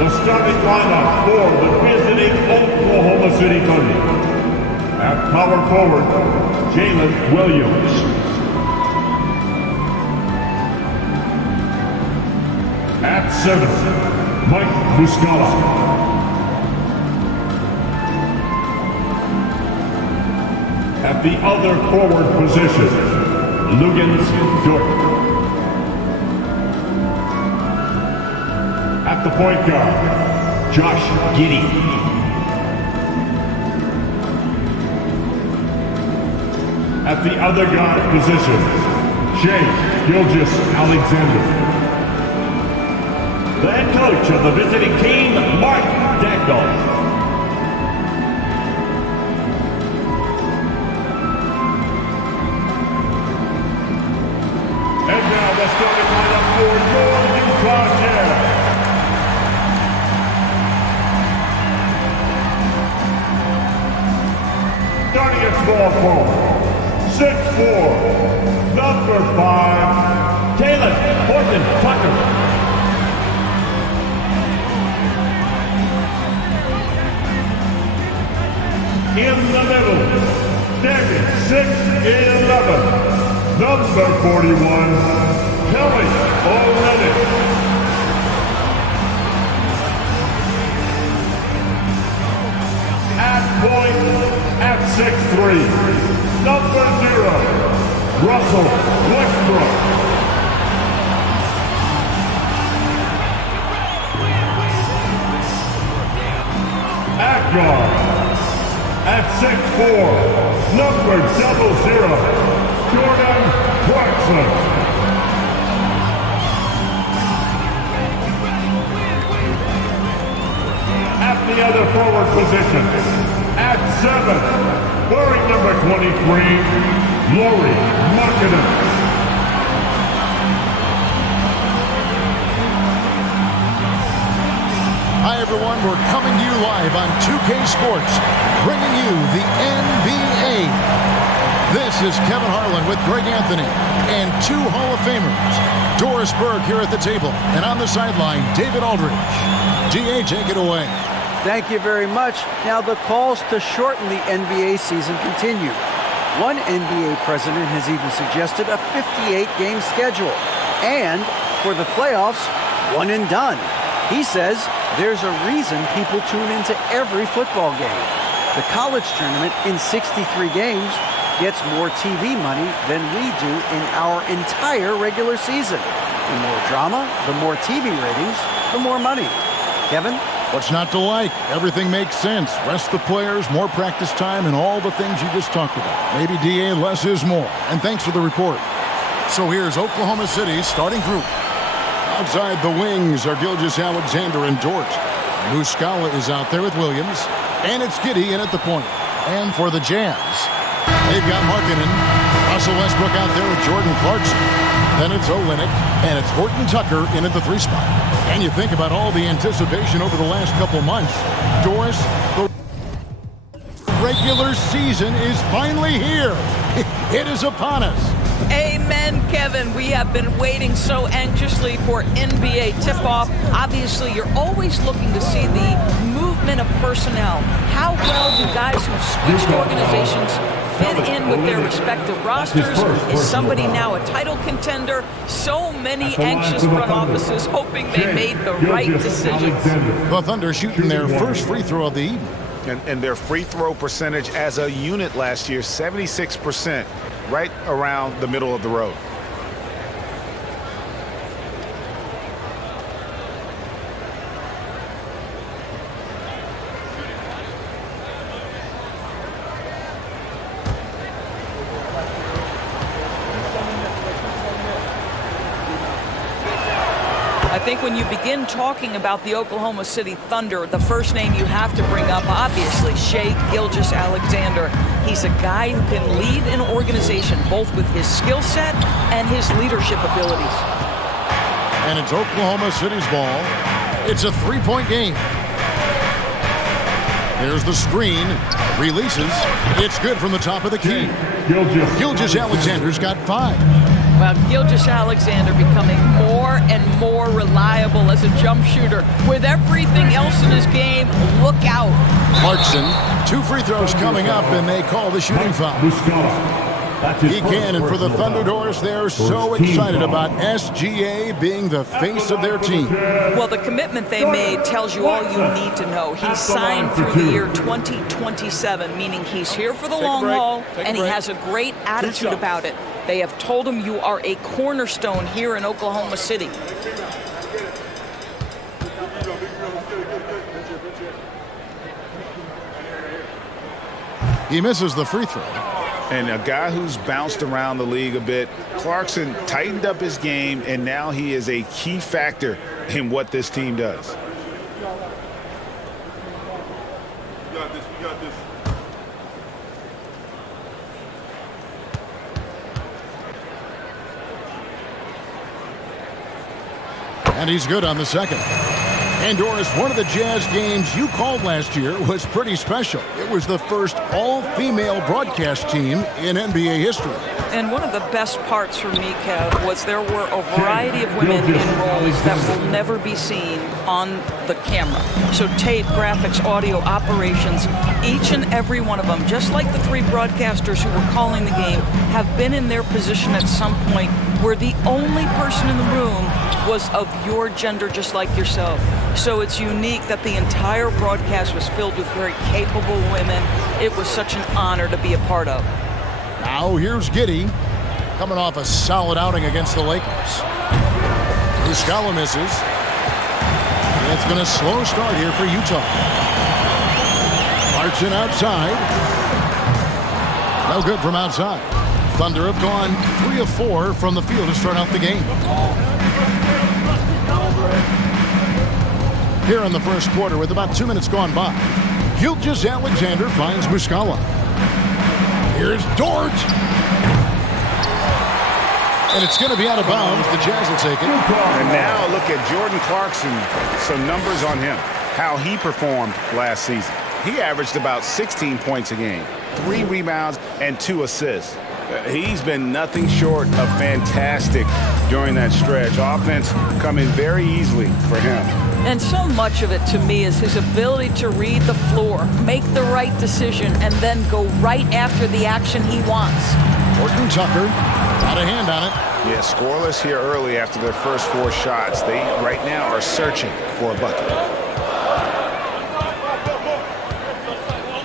The starting lineup for the visiting Oklahoma City Thunder. At power forward, Jalen Williams. At center, Mike Muscala. At the other forward position, Lugens Dort. At the point guard, Josh Giddey. At the other guard position, Shai Gilgeous-Alexander. The head coach of the visiting team, Mark Daigneault. And now the starting lineup for your Utah Jazz. Starting at small forward, 6'4", number 5, Talen Horton-Tucker. In the middle, standing 6'11", number 41, Kelly Olynyk. At point, at 6'3", number 0, Russell Westbrook. At guard, at 6'4", number 00, Jordan Clarkson. At the other forward position, at 7, wearing number 23, Lauri Markkanen. Hi everyone, we're coming to you live on 2K Sports, bringing you the NBA. This is Kevin Harlan with Greg Anthony and 2 Hall of Famers. Doris Burke here at the table, and on the sideline, David Aldridge. DA, take it away. Thank you very much. Now the calls to shorten the NBA season continue. One NBA president has even suggested a 58-game schedule. And for the playoffs, one and done. He says there's a reason people tune into every football game. The college tournament in 63 games gets more TV money than we do in our entire regular season. The more drama, the more TV ratings, the more money. Kevin? What's not to like? Everything makes sense. Rest the players, more practice time, and all the things you just talked about. Maybe, DA, less is more. And thanks for the report. So here's Oklahoma City's starting group. Outside the wings are Gilgeous-Alexander and Dort. Muscala is out there with Williams. And it's Giddey in at the point. And for the Jazz, they've got Markkanen, Russell Westbrook out there with Jordan Clarkson. Then it's Olynyk, and it's Horton-Tucker in at the 3 spot. And you think about all the anticipation over the last couple months. Doris, the regular season is finally here. It is upon us. Amen, Kevin. We have been waiting so anxiously for NBA tip-off. Obviously, you're always looking to see the movement of personnel. How well do guys who've switched organizations fit in with their respective rosters? Is somebody now a title contender? So many anxious front offices hoping they made the right decisions. The Thunder shooting their first free throw of the evening. And their free throw percentage as a unit last year, 76%, right around the middle of the road. I think when you begin talking about the Oklahoma City Thunder, the first name you have to bring up, obviously, Shai Gilgeous-Alexander. He's a guy who can lead an organization, both with his skill set and his leadership abilities. And it's Oklahoma City's ball. It's a 3-point game. There's the screen. Releases. It's good from the top of the key. Gilgeous-Alexander's got 5. Well, Gilgeous-Alexander becoming more and more reliable as a jump shooter. With everything else in his game, look out. Clarkson, 2 free throws coming up, and they call the shooting foul. He can, and for the Thunder Doors, they're so excited about SGA being the face of their team. Well, the commitment they made tells you all you need to know. He's signed through the year 2027, meaning he's here for the long haul, and he has a great attitude about it. They have told him you are a cornerstone here in Oklahoma City. He misses the free throw. And a guy who's bounced around the league a bit, Clarkson tightened up his game, and now he is a key factor in what this team does. We got this. And he's good on the second. And Doris, one of the Jazz games you called last year was pretty special. It was the first all-female broadcast team in NBA history. And one of the best parts for me, Kev, was there were a variety of women in roles that will never be seen on the camera. So tape, graphics, audio, operations, each and every one of them, just like the 3 broadcasters who were calling the game, have been in their position at some point where the only person in the room was of your gender, just like yourself. So it's unique that the entire broadcast was filled with very capable women. It was such an honor to be a part of. Now here's Giddey, coming off a solid outing against the Lakers. Muscala misses. It's been a slow start here for Utah. Clarkson outside. No good from outside. Thunder have gone 3 of 4 from the field to start out the game. Here in the first quarter with about 2 minutes gone by, Gilgeous-Alexander finds Muscala. Here's Dort. And it's going to be out of bounds. The Jazz will take it. And now look at Jordan Clarkson. Some numbers on him. How he performed last season. He averaged about 16 points a game, 3 rebounds, and 2 assists. He's been nothing short of fantastic during that stretch. Offense coming very easily for him. And so much of it to me is his ability to read the floor, make the right decision, and then go right after the action he wants. Horton Tucker got a hand on it. Yeah, scoreless here early after their first 4 shots. They right now are searching for a bucket.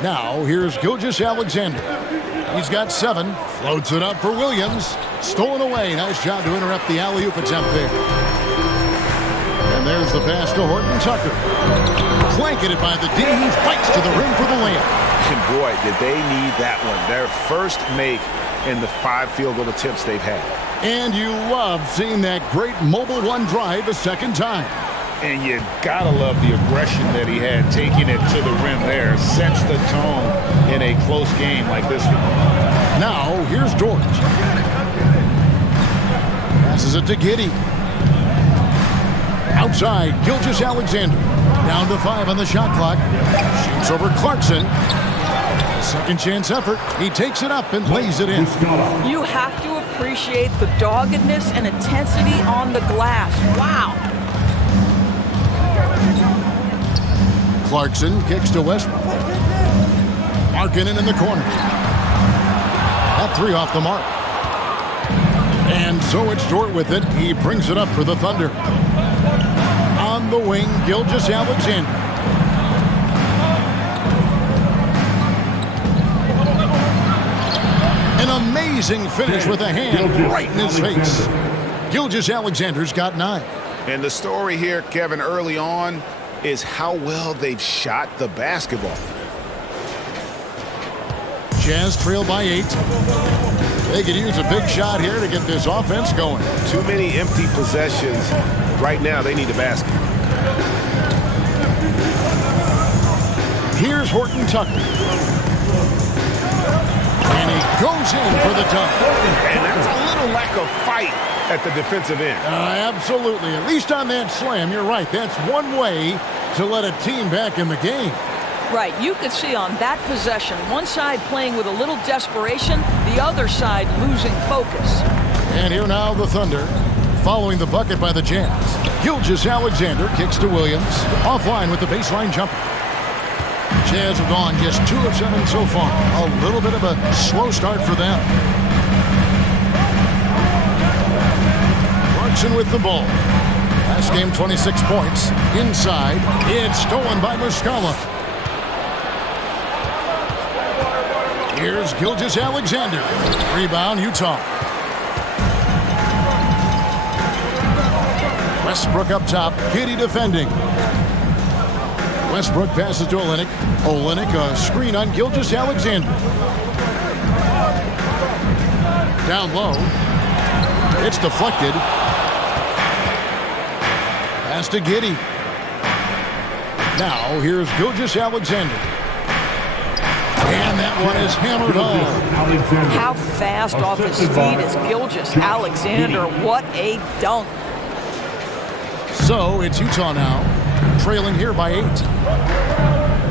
Now here's Gilgeous-Alexander. He's got 7. Floats it up for Williams. Stolen away. Nice job to interrupt the alley-oop attempt there. And there's the pass to Horton Tucker. Blanketed by the D. He fights to the rim for the layup. And boy, did they need that one. Their first make in the 5 field goal attempts they've had. And you love seeing that great mobile one drive a second time. And you gotta love the aggression that he had taking it to the rim there. Sets the tone in a close game like this one. Now, here's Dort. Passes it to Giddey. Outside, Gilgeous-Alexander. Down to 5 on the shot clock. Shoots over Clarkson. Second chance effort. He takes it up and lays it in. You have to appreciate the doggedness and intensity on the glass. Wow. Clarkson kicks to Westbrook. Markkanen in the corner. That 3 off the mark. And so it's Dort with it. He brings it up for the Thunder. On the wing, Gilgeous-Alexander. An amazing finish with a hand right in his face. Gilgeous-Alexander's got 9. And the story here, Kevin, early on, is how well they've shot the basketball. Jazz trail by 8. They could use a big shot here to get this offense going. Too many empty possessions. Right now, they need a basket. Here's Horton Tucker. And he goes in for the dunk. And that's a little lack of fight at the defensive end. Absolutely. At least on that slam, you're right. That's one way to let a team back in the game. Right, you could see on that possession, one side playing with a little desperation, the other side losing focus. And here now the Thunder. following the bucket by the Jazz. Gilgeous-Alexander kicks to Williams. Offline with the baseline jumper. Jazz have gone just 2 of 7 so far. A little bit of a slow start for them. Clarkson with the ball. Last game, 26 points. Inside, it's stolen by Muscala. Here's Gilgeous-Alexander. Rebound, Utah. Westbrook up top. Giddey defending. Westbrook passes to Olynyk. Olynyk, a screen on Gilgeous-Alexander. Down low. It's deflected. Pass to Giddey. Now, here's Gilgeous-Alexander. And that one is hammered home. How fast off his feet is Gilgeous-Alexander. What a dunk. So, it's Utah now, trailing here by 8.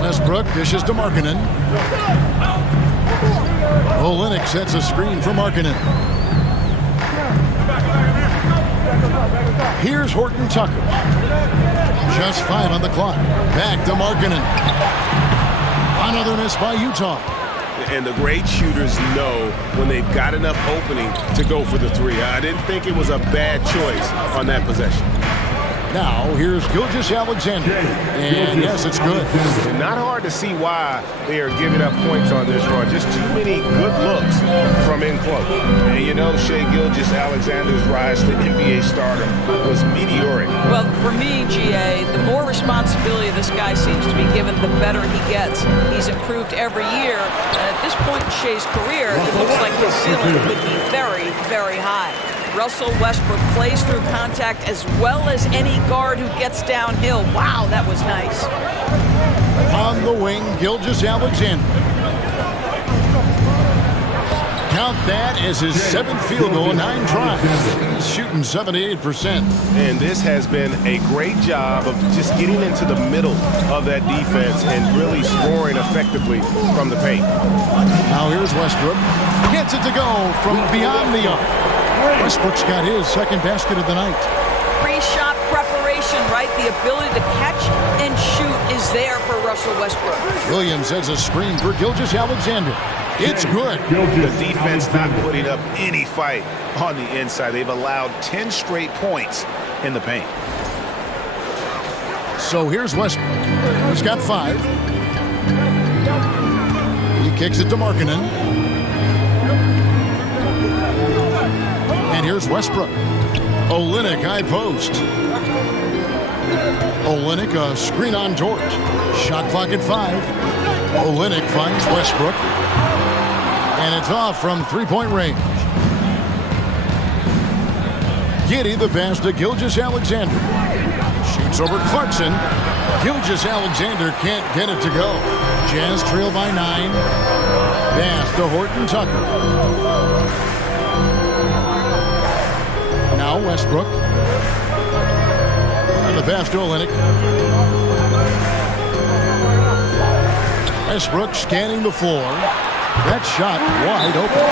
Westbrook dishes to Markkanen. Olynyk sets a screen for Markkanen. Here's Horton Tucker. Just 5 on the clock. Back to Markkanen. Another miss by Utah. And the great shooters know when they've got enough opening to go for the 3. I didn't think it was a bad choice on that possession. Now, here's Gilgeous-Alexander. And yes, it's good. And not hard to see why they are giving up points on this run. Just too many good looks from in close. And you know, Shai Gilgeous-Alexander's rise to NBA stardom was meteoric. Well, for me, GA, the more responsibility this guy seems to be given, the better he gets. He's improved every year. And at this point in Shai's career, it looks like his ceiling could be very, very high. Russell Westbrook plays through contact as well as any guard who gets downhill. Wow, that was nice. On the wing, Gilgeous-Alexander. Count that as his 7th field goal in 9 tries. He's shooting 78%. And this has been a great job of just getting into the middle of that defense and really scoring effectively from the paint. Now here's Westbrook. Gets it to go from beyond the arc. Westbrook's got his 2nd basket of the night. Pre-shot preparation, right? The ability to catch and shoot is there for Russell Westbrook. Williams has a screen for Gilgeous-Alexander. It's good. The defense not putting up any fight on the inside. They've allowed 10 straight points in the paint. So here's Westbrook. He's got 5. He kicks it to Markkanen. And here's Westbrook. Olynyk, high post. Olynyk, a screen on George. Shot clock at 5. Olynyk finds Westbrook. And it's off from 3-point range. Giddey the pass to Gilgeous-Alexander. Shoots over Clarkson. Gilgeous-Alexander can't get it to go. Jazz trail by 9. Pass to Horton Tucker. Now Westbrook. And the pass to Olynyk. Westbrook scanning the floor. That shot wide open.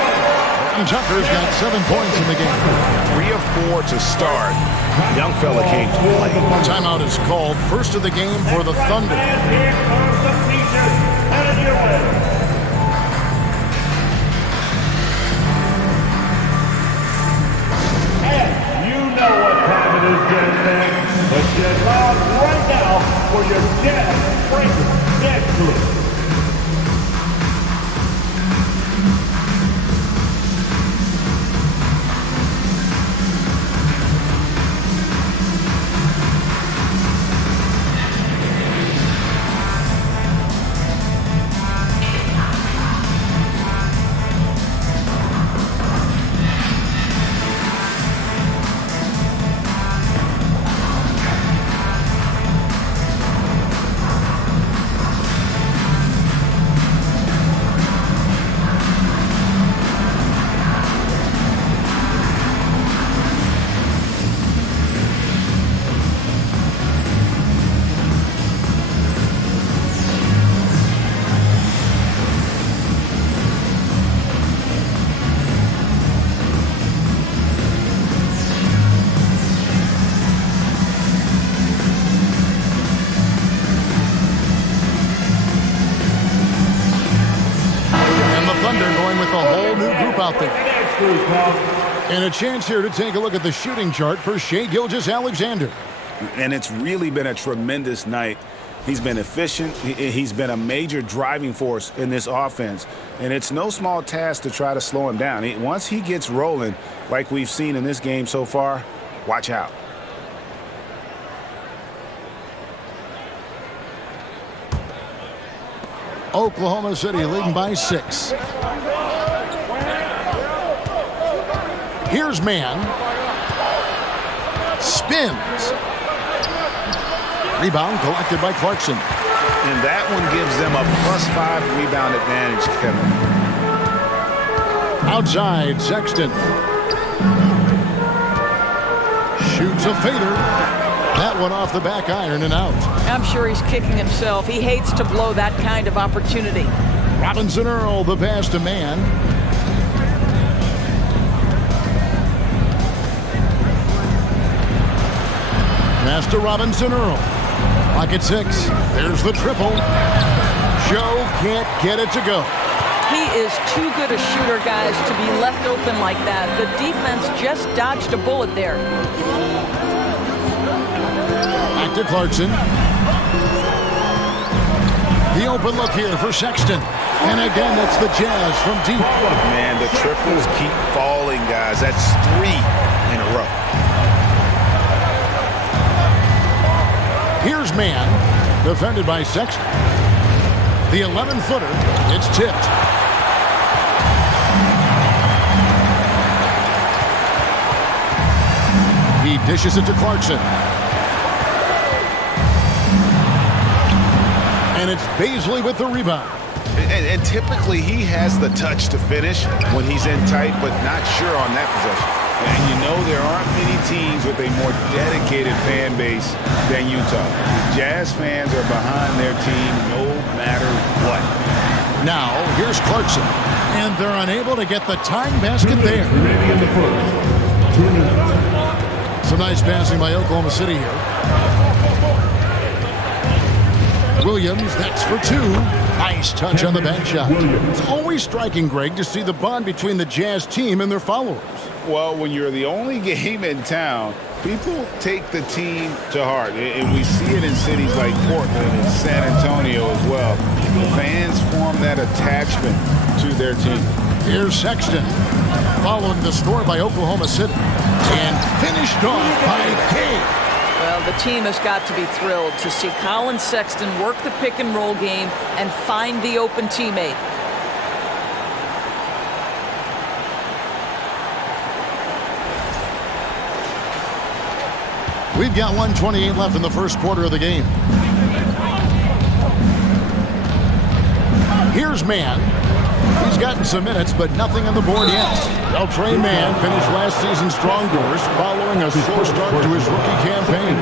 And Tucker's got 7 points in the game. 3 of 4 to start. Young fella came to play. Timeout is called. First of the game for the Thunder. Know what time it is, Jazz fans. Let's get loud right now for your Jazz Breaker Dance Group. Thunder going with a whole new group out there. And a chance here to take a look at the shooting chart for Shai Gilgeous-Alexander. And it's really been a tremendous night. He's been efficient. He's been a major driving force in this offense. And it's no small task to try to slow him down. Once he gets rolling, like we've seen in this game so far, watch out. Oklahoma City leading by 6. Here's man. Spins. Rebound collected by Clarkson. And that one gives them a +5 rebound advantage, Kevin. Outside, Sexton. Shoots a fader. That one off the back iron and out. I'm sure he's kicking himself. He hates to blow that kind of opportunity. Robinson Earl, the pass to man. Pass to Robinson Earl. Lock at 6. There's the triple. Joe can't get it to go. He is too good a shooter, guys, to be left open like that. The defense just dodged a bullet there. Back to Clarkson. The open look here for Sexton. And again, that's the Jazz from deep. Man, the triples keep falling, guys. That's 3 in a row. Here's man, defended by Sexton. The 11-footer, it's tipped. He dishes it to Clarkson. And it's Baisley with the rebound. And typically he has the touch to finish when he's in tight, but not sure on that possession. And you know there aren't many teams with a more dedicated fan base than Utah. Jazz fans are behind their team no matter what. Now, here's Clarkson. And they're unable to get the tying basket there. Some nice passing by Oklahoma City here. Williams, that's for 2. Nice touch on the bank shot. It's always striking, Greg, to see the bond between the Jazz team and their followers. Well, when you're the only game in town, people take the team to heart. And we see it in cities like Portland and San Antonio as well. Fans form that attachment to their team. Here's Sexton, following the score by Oklahoma City. And finished off by Kay. Well, the team has got to be thrilled to see Colin Sexton work the pick-and-roll game and find the open teammate. We've got 1:28 left in the first quarter of the game. Here's man. He's gotten some minutes, but nothing on the board yet. Beltray Mann finished last season's strong doors following a slow start to his rookie campaign.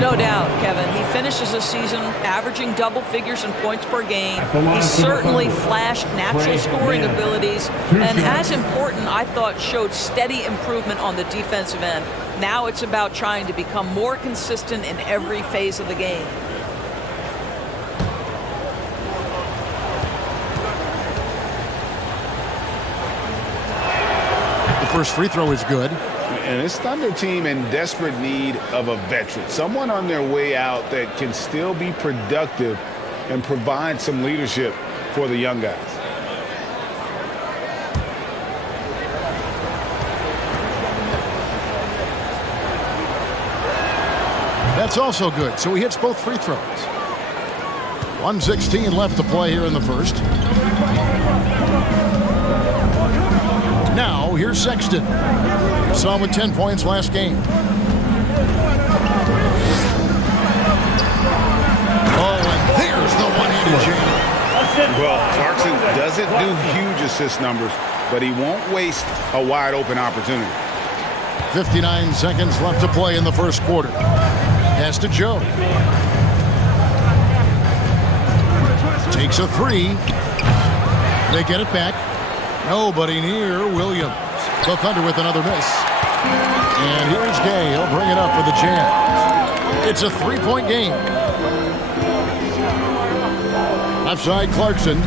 No doubt, Kevin. He finishes the season averaging double figures in points per game. He certainly flashed natural scoring abilities, and as important, I thought, showed steady improvement on the defensive end. Now it's about trying to become more consistent in every phase of the game. First free throw is good. And this Thunder team in desperate need of a veteran. Someone on their way out that can still be productive and provide some leadership for the young guys. That's also good. So he hits both free throws. 1:16 left to play here in the first. Now, here's Sexton. Saw him with 10 points last game. Oh, and there's the one-handed jam. Well, Clarkson doesn't do huge assist numbers, but he won't waste a wide-open opportunity. 59 seconds left to play in the first quarter. Pass to Joe. Takes a 3. They get it back. Nobody near Williams. The Thunder with another miss. And here's Gay. He'll bring it up for the Jazz. It's a 3-point game. Left side, Clarkson. A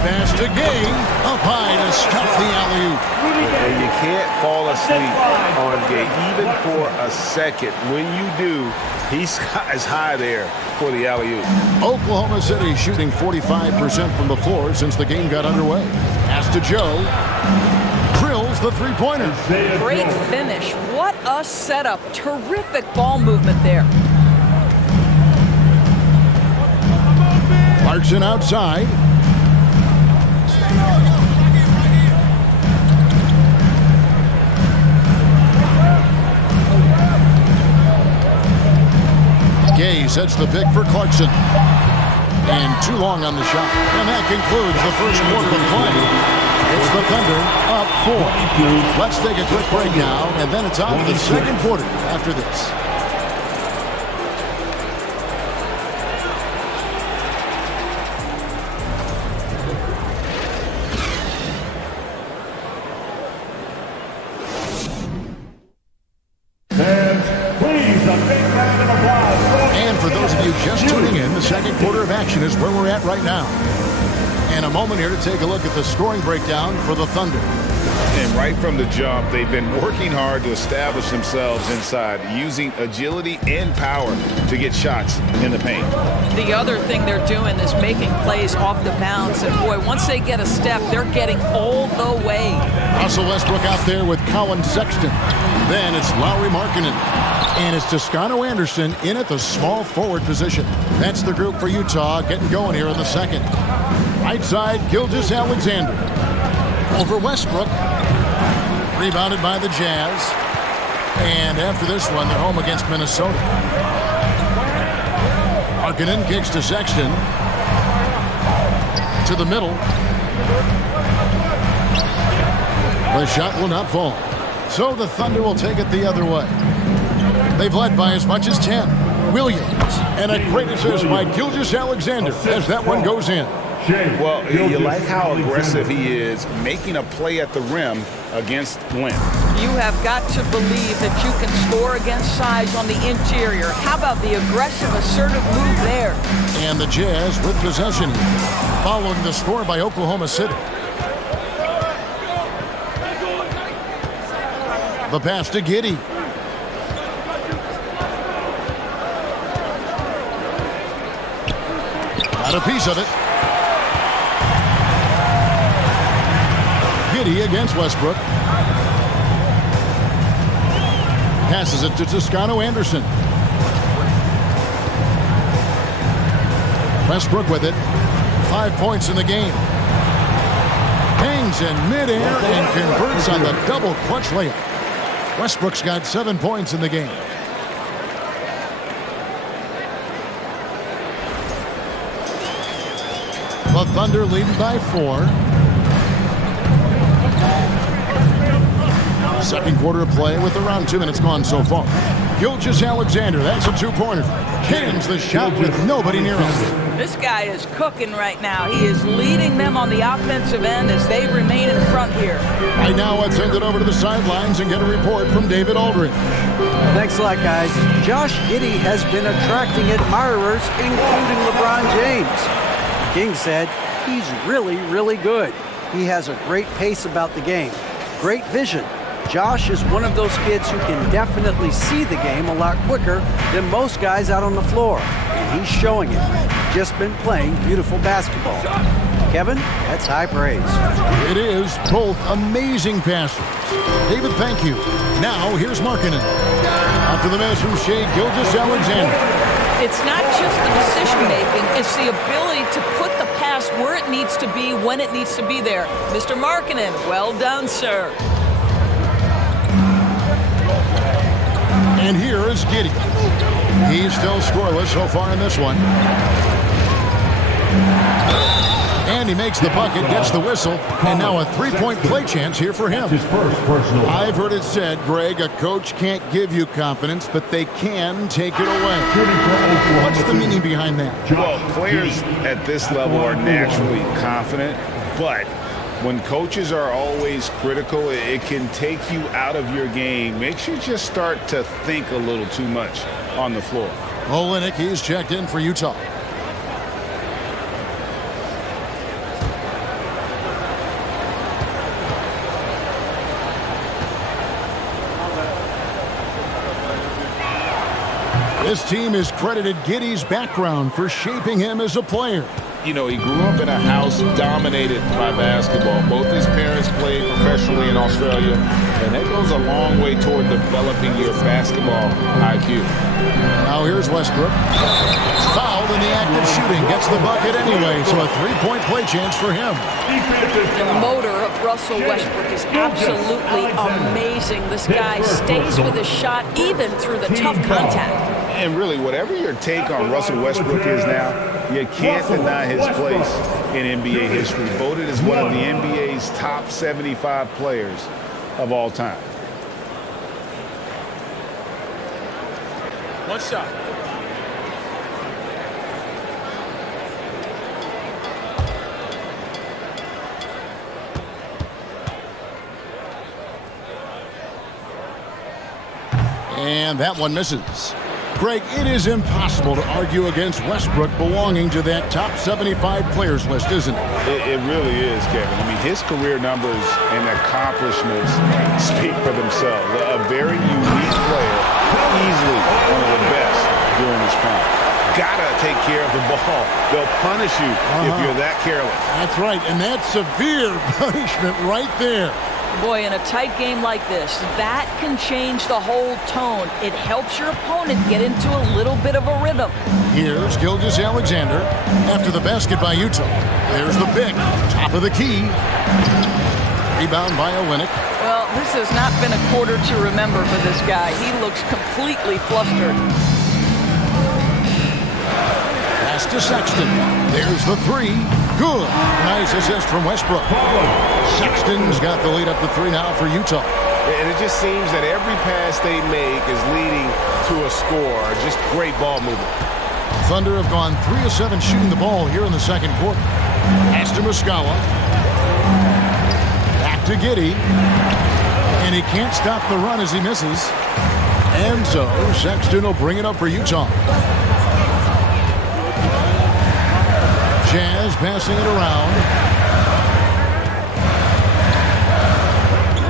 Pass to Gay. Up high to stuff the alley-oop. And you can't fall asleep on Gay, even for a second. When you do, he's as high there for the alley-oop. Oklahoma City shooting 45% from the floor since the game got underway. Pass to Joe. Drills the three-pointer. Great finish. What a setup. Terrific ball movement there. Clarkson outside. Gay sets the pick for Clarkson. And too long on the shot. And that concludes the first quarter of play. It's the Thunder up 4. Let's take a quick break now, and then it's on to the second quarter after this. And for those of you just tuning in, the second quarter of action is where we're at right now. And a moment here to take a look at the scoring breakdown for the Thunder. And right from the jump, they've been working hard to establish themselves inside, using agility and power to get shots in the paint. The other thing they're doing is making plays off the bounce. And boy, once they get a step, they're getting all the way. Russell Westbrook out there with Colin Sexton. Then it's Lauri Markkanen. And it's Toscano Anderson in at the small forward position. That's the group for Utah getting going here in the second. Right side, Gilgeous-Alexander. Over Westbrook. Rebounded by the Jazz. And after this one, they're home against Minnesota. Markkanen kicks to Sexton. To the middle. The shot will not fall. So the Thunder will take it the other way. They've led by as much as 10. Williams. And a great assist by Gilgeous-Alexander as that one goes in. Well, you like how aggressive he is, making a play at the rim against length. You have got to believe that you can score against size on the interior. How about the aggressive, assertive move there? And the Jazz with possession, following the score by Oklahoma City. The pass to Giddey. Got a piece of it. Giddey against Westbrook. Passes it to Toscano Anderson. Westbrook with it. 5 points in the game. Hangs in midair and converts on the double clutch layup. Westbrook's got 7 points in the game. The Thunder leading by 4. Second quarter of play with around 2 minutes gone so far. Gilgeous-Alexander, that's a two-pointer. Cans the shot with nobody near him. This guy is cooking right now. He is leading them on the offensive end as they remain in front here. Right now, let's send it over to the sidelines and get a report from David Aldridge. Thanks a lot, guys. Josh Giddey has been attracting admirers, including LeBron James. King said he's really, really good. He has a great pace about the game, great vision. Josh is one of those kids who can definitely see the game a lot quicker than most guys out on the floor, and he's showing it. Just been playing beautiful basketball. Kevin, that's high praise. It is. Both amazing passers. David, thank you. Now, here's Markkanen. After the miss from Shai Gilgeous-Alexander. It's not just the decision-making, it's the ability to put the pass where it needs to be, when it needs to be there. Mr. Markkanen, well done, sir. And here is Giddey. He's still scoreless so far in this one. And he makes the bucket, gets the whistle, and now a three-point play chance here for him. I've heard it said, Greg, a coach can't give you confidence, but they can take it away. What's the meaning behind that? Well, players at this level are naturally confident, but when coaches are always critical, it can take you out of your game. Makes you just start to think a little too much on the floor. Olynyk, he's checked in for Utah. This team has credited Giddey's background for shaping him as a player. You know, he grew up in a house dominated by basketball. Both his parents played professionally in Australia, and that goes a long way toward developing your basketball IQ. Now here's Westbrook. Fouled in the act of shooting. Gets the bucket anyway, so a three-point play chance for him. The motor of Russell Westbrook is absolutely amazing. This guy stays with his shot even through the tough contact. And really, whatever your take on Russell Westbrook is now, you can't deny his place in NBA history. Voted as one of the NBA's top 75 players of all time. One shot. And that one misses. Greg, it is impossible to argue against Westbrook belonging to that top 75 players list, isn't it? It really is, Kevin. I mean, his career numbers and accomplishments speak for themselves. A very unique player, easily one of the best during his prime. Gotta take care of the ball. They'll punish you if you're that careless. That's right, and that's severe punishment right there. Boy, in a tight game like this, that can change the whole tone. It helps your opponent get into a little bit of a rhythm. Here's Gilgeous-Alexander after the basket by Utah. There's the pick, top of the key. Rebound by Olynyk. Well, this has not been a quarter to remember for this guy. He looks completely flustered. Pass to Sexton. There's the three. Good. Nice assist from Westbrook. Sexton's got the lead up to 3 now for Utah. And it just seems that every pass they make is leading to a score. Just great ball movement. Thunder have gone 3 of 7 shooting the ball here in the second quarter. Pass to Muscala. Back to Giddey. And he can't stop the run as he misses. And so Sexton will bring it up for Utah. Jazz passing it around.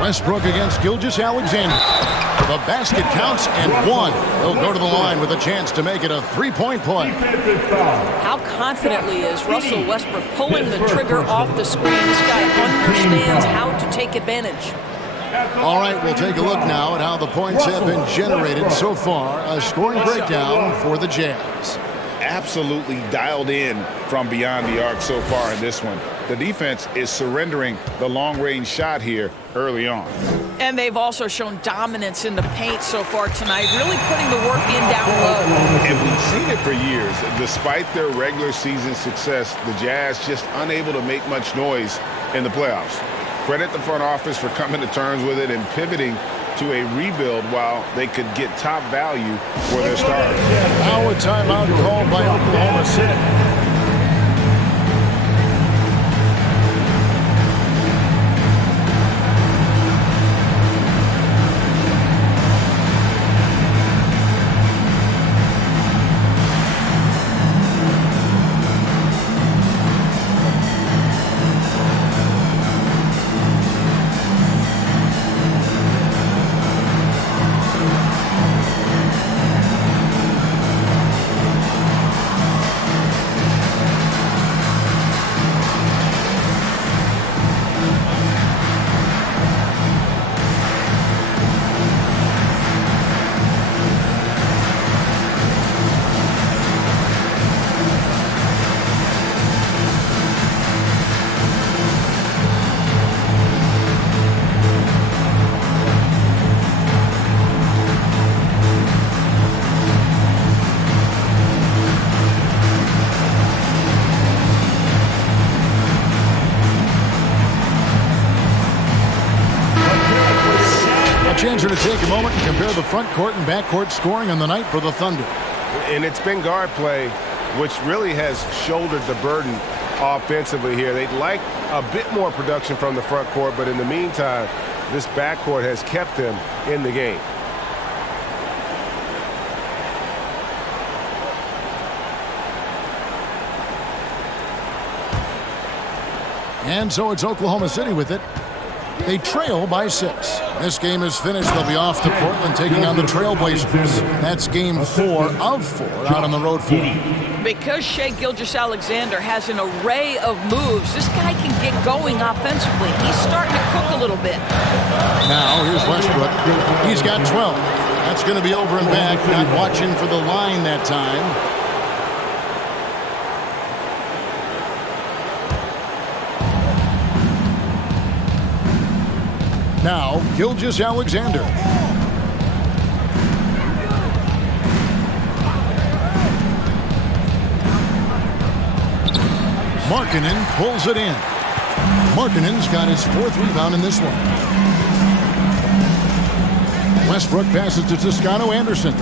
Westbrook against Gilgeous-Alexander. The basket counts and one. He'll go to the line with a chance to make it a three-point play. How confidently is Russell Westbrook pulling the trigger off the screen? This guy understands how to take advantage. All right, we'll take a look now at how the points have been generated so far. A scoring breakdown for the Jazz. Absolutely dialed in from beyond the arc so far in this one. The defense is surrendering the long-range shot here early on. And they've also shown dominance in the paint so far tonight, really putting the work in down low. And we've seen it for years. Despite their regular season success, the Jazz just unable to make much noise in the playoffs. Credit the front office for coming to terms with it and pivoting to a rebuild while they could get top value for their stars. Now a timeout called by Oklahoma City. Chance to take a moment and compare the front court and back court scoring on the night for the Thunder. And it's been guard play, which really has shouldered the burden offensively here. They'd like a bit more production from the front court, but in the meantime, this backcourt has kept them in the game. And so it's Oklahoma City with it. They trail by 6. This game is finished. They'll be off to Portland taking on the Trailblazers. That's game 4 of 4 out on the road for them. Because Shai Gilgeous-Alexander has an array of moves, this guy can get going offensively. He's starting to cook a little bit. Now, here's Westbrook. He's got 12. That's going to be over and back. Not watching for the line that time. Now, Gilgeous-Alexander. Markkanen pulls it in. Markkanen's got his 4th rebound in this one. Westbrook passes to Toscano Anderson.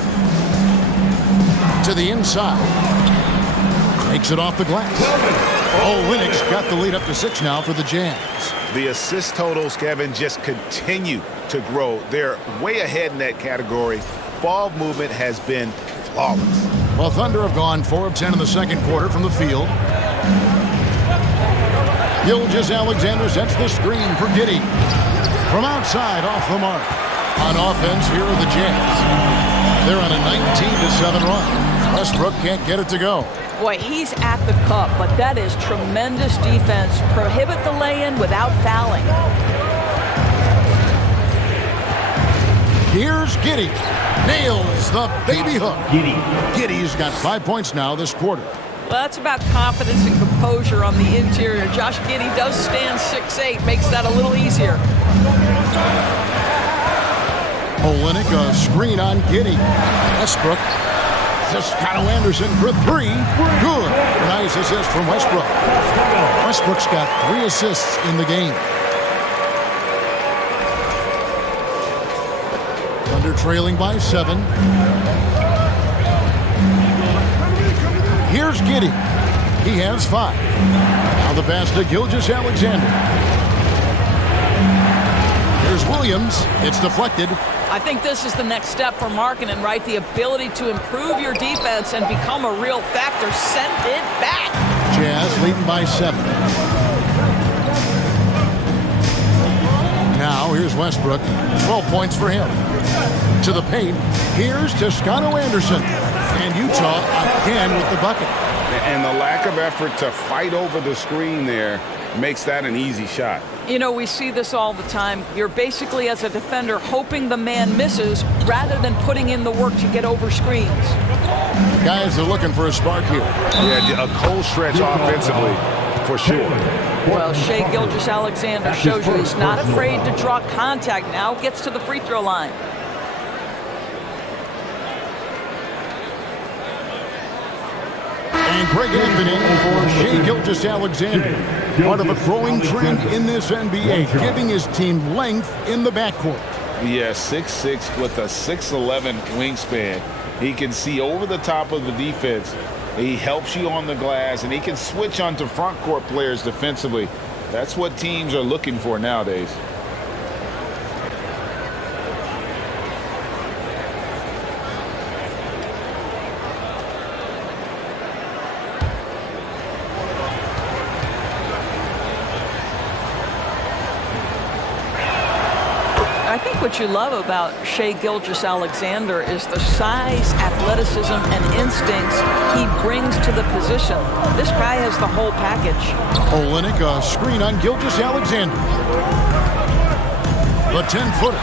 To the inside. Takes it off the glass. Linux got the lead up to 6 now for the Jazz. The assist totals, Kevin, just continue to grow. They're way ahead in that category. Ball movement has been flawless. Well, Thunder have gone 4 of 10 in the second quarter from the field. Gilgeous-Alexander sets the screen for Giddey. From outside, off the mark. On offense, here are the Jazz. They're on a 19-7 run. Westbrook can't get it to go. Boy, he's at the cup, but that is tremendous defense. Prohibit the lay-in without fouling. Here's Giddey. Nails the baby hook. Giddey's got 5 points now this quarter. Well, that's about confidence and composure on the interior. Josh Giddey does stand 6'8", makes that a little easier. Olynyk, a screen on Giddey. Westbrook. Toscano Anderson for 3. Good. Nice assist from Westbrook. Westbrook's got 3 assists in the game. Thunder trailing by 7. Here's Giddey. He has 5. Now the pass to Gilgeous-Alexander. Here's Williams. It's deflected. I think this is the next step for Markkanen, right? The ability to improve your defense and become a real factor. Send it back. Jazz leading by 7. Now here's Westbrook. 12 points for him. To the paint. Here's Toscano Anderson. And Utah again with the bucket. And the lack of effort to fight over the screen there makes that an easy shot. You know, we see this all the time. You're basically, as a defender, hoping the man misses rather than putting in the work to get over screens. Guys are looking for a spark here. Yeah, a cold stretch offensively, for sure. Well, Shai Gilgeous-Alexander shows you he's not afraid to draw contact. Now gets to the free throw line. And Greg Anthony for Shai Gilgeous-Alexander. Part of a growing trend in this NBA, giving his team length in the backcourt. Yeah, 6'6" with a 6'11" wingspan. He can see over the top of the defense. He helps you on the glass, and he can switch onto front court players defensively. That's what teams are looking for nowadays. I think what you love about Shai Gilgeous-Alexander is the size, athleticism, and instincts he brings to the position. This guy has the whole package. Olynyk, a screen on Gilgeous-Alexander. The 10-footer.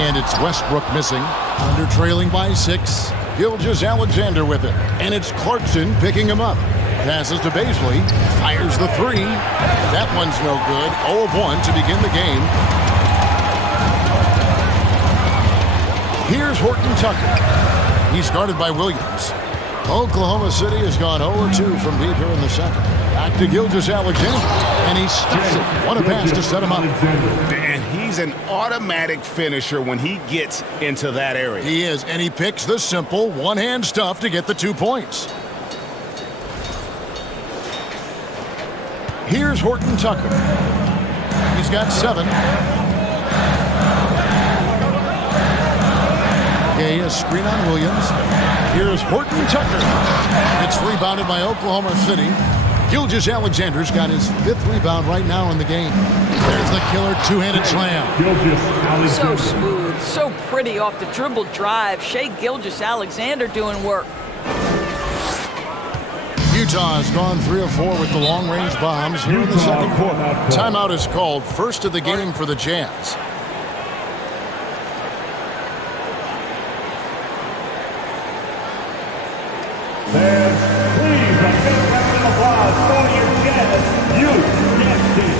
And it's Westbrook missing. Under trailing by 6. Gilgeous-Alexander with it. And it's Clarkson picking him up. Passes to Baisley. Fires the 3. That one's no good. 0 of 1 to begin the game. Here's Horton Tucker. He's guarded by Williams. Oklahoma City has gone 0-2 from deep here in the second. Back to Gilgeous-Alexander. And he stuffs it. What a pass to set him up. And he's an automatic finisher when he gets into that area. He is, and he picks the simple one-hand stuff to get the 2 points. Here's Horton Tucker. He's got 7. Okay, a screen on Williams. Here's Horton Tucker. It's rebounded by Oklahoma City. Gilgeous-Alexander's got his 5th rebound right now in the game. There's the killer two-handed slam. So smooth, so pretty off the dribble drive. Shai Gilgeous-Alexander doing work. Utah's gone 3 of 4 with the long-range bombs here in the second quarter. Timeout is called, first of the game for the Jazz. Please, a big round of applause for your Jazz Jazz team.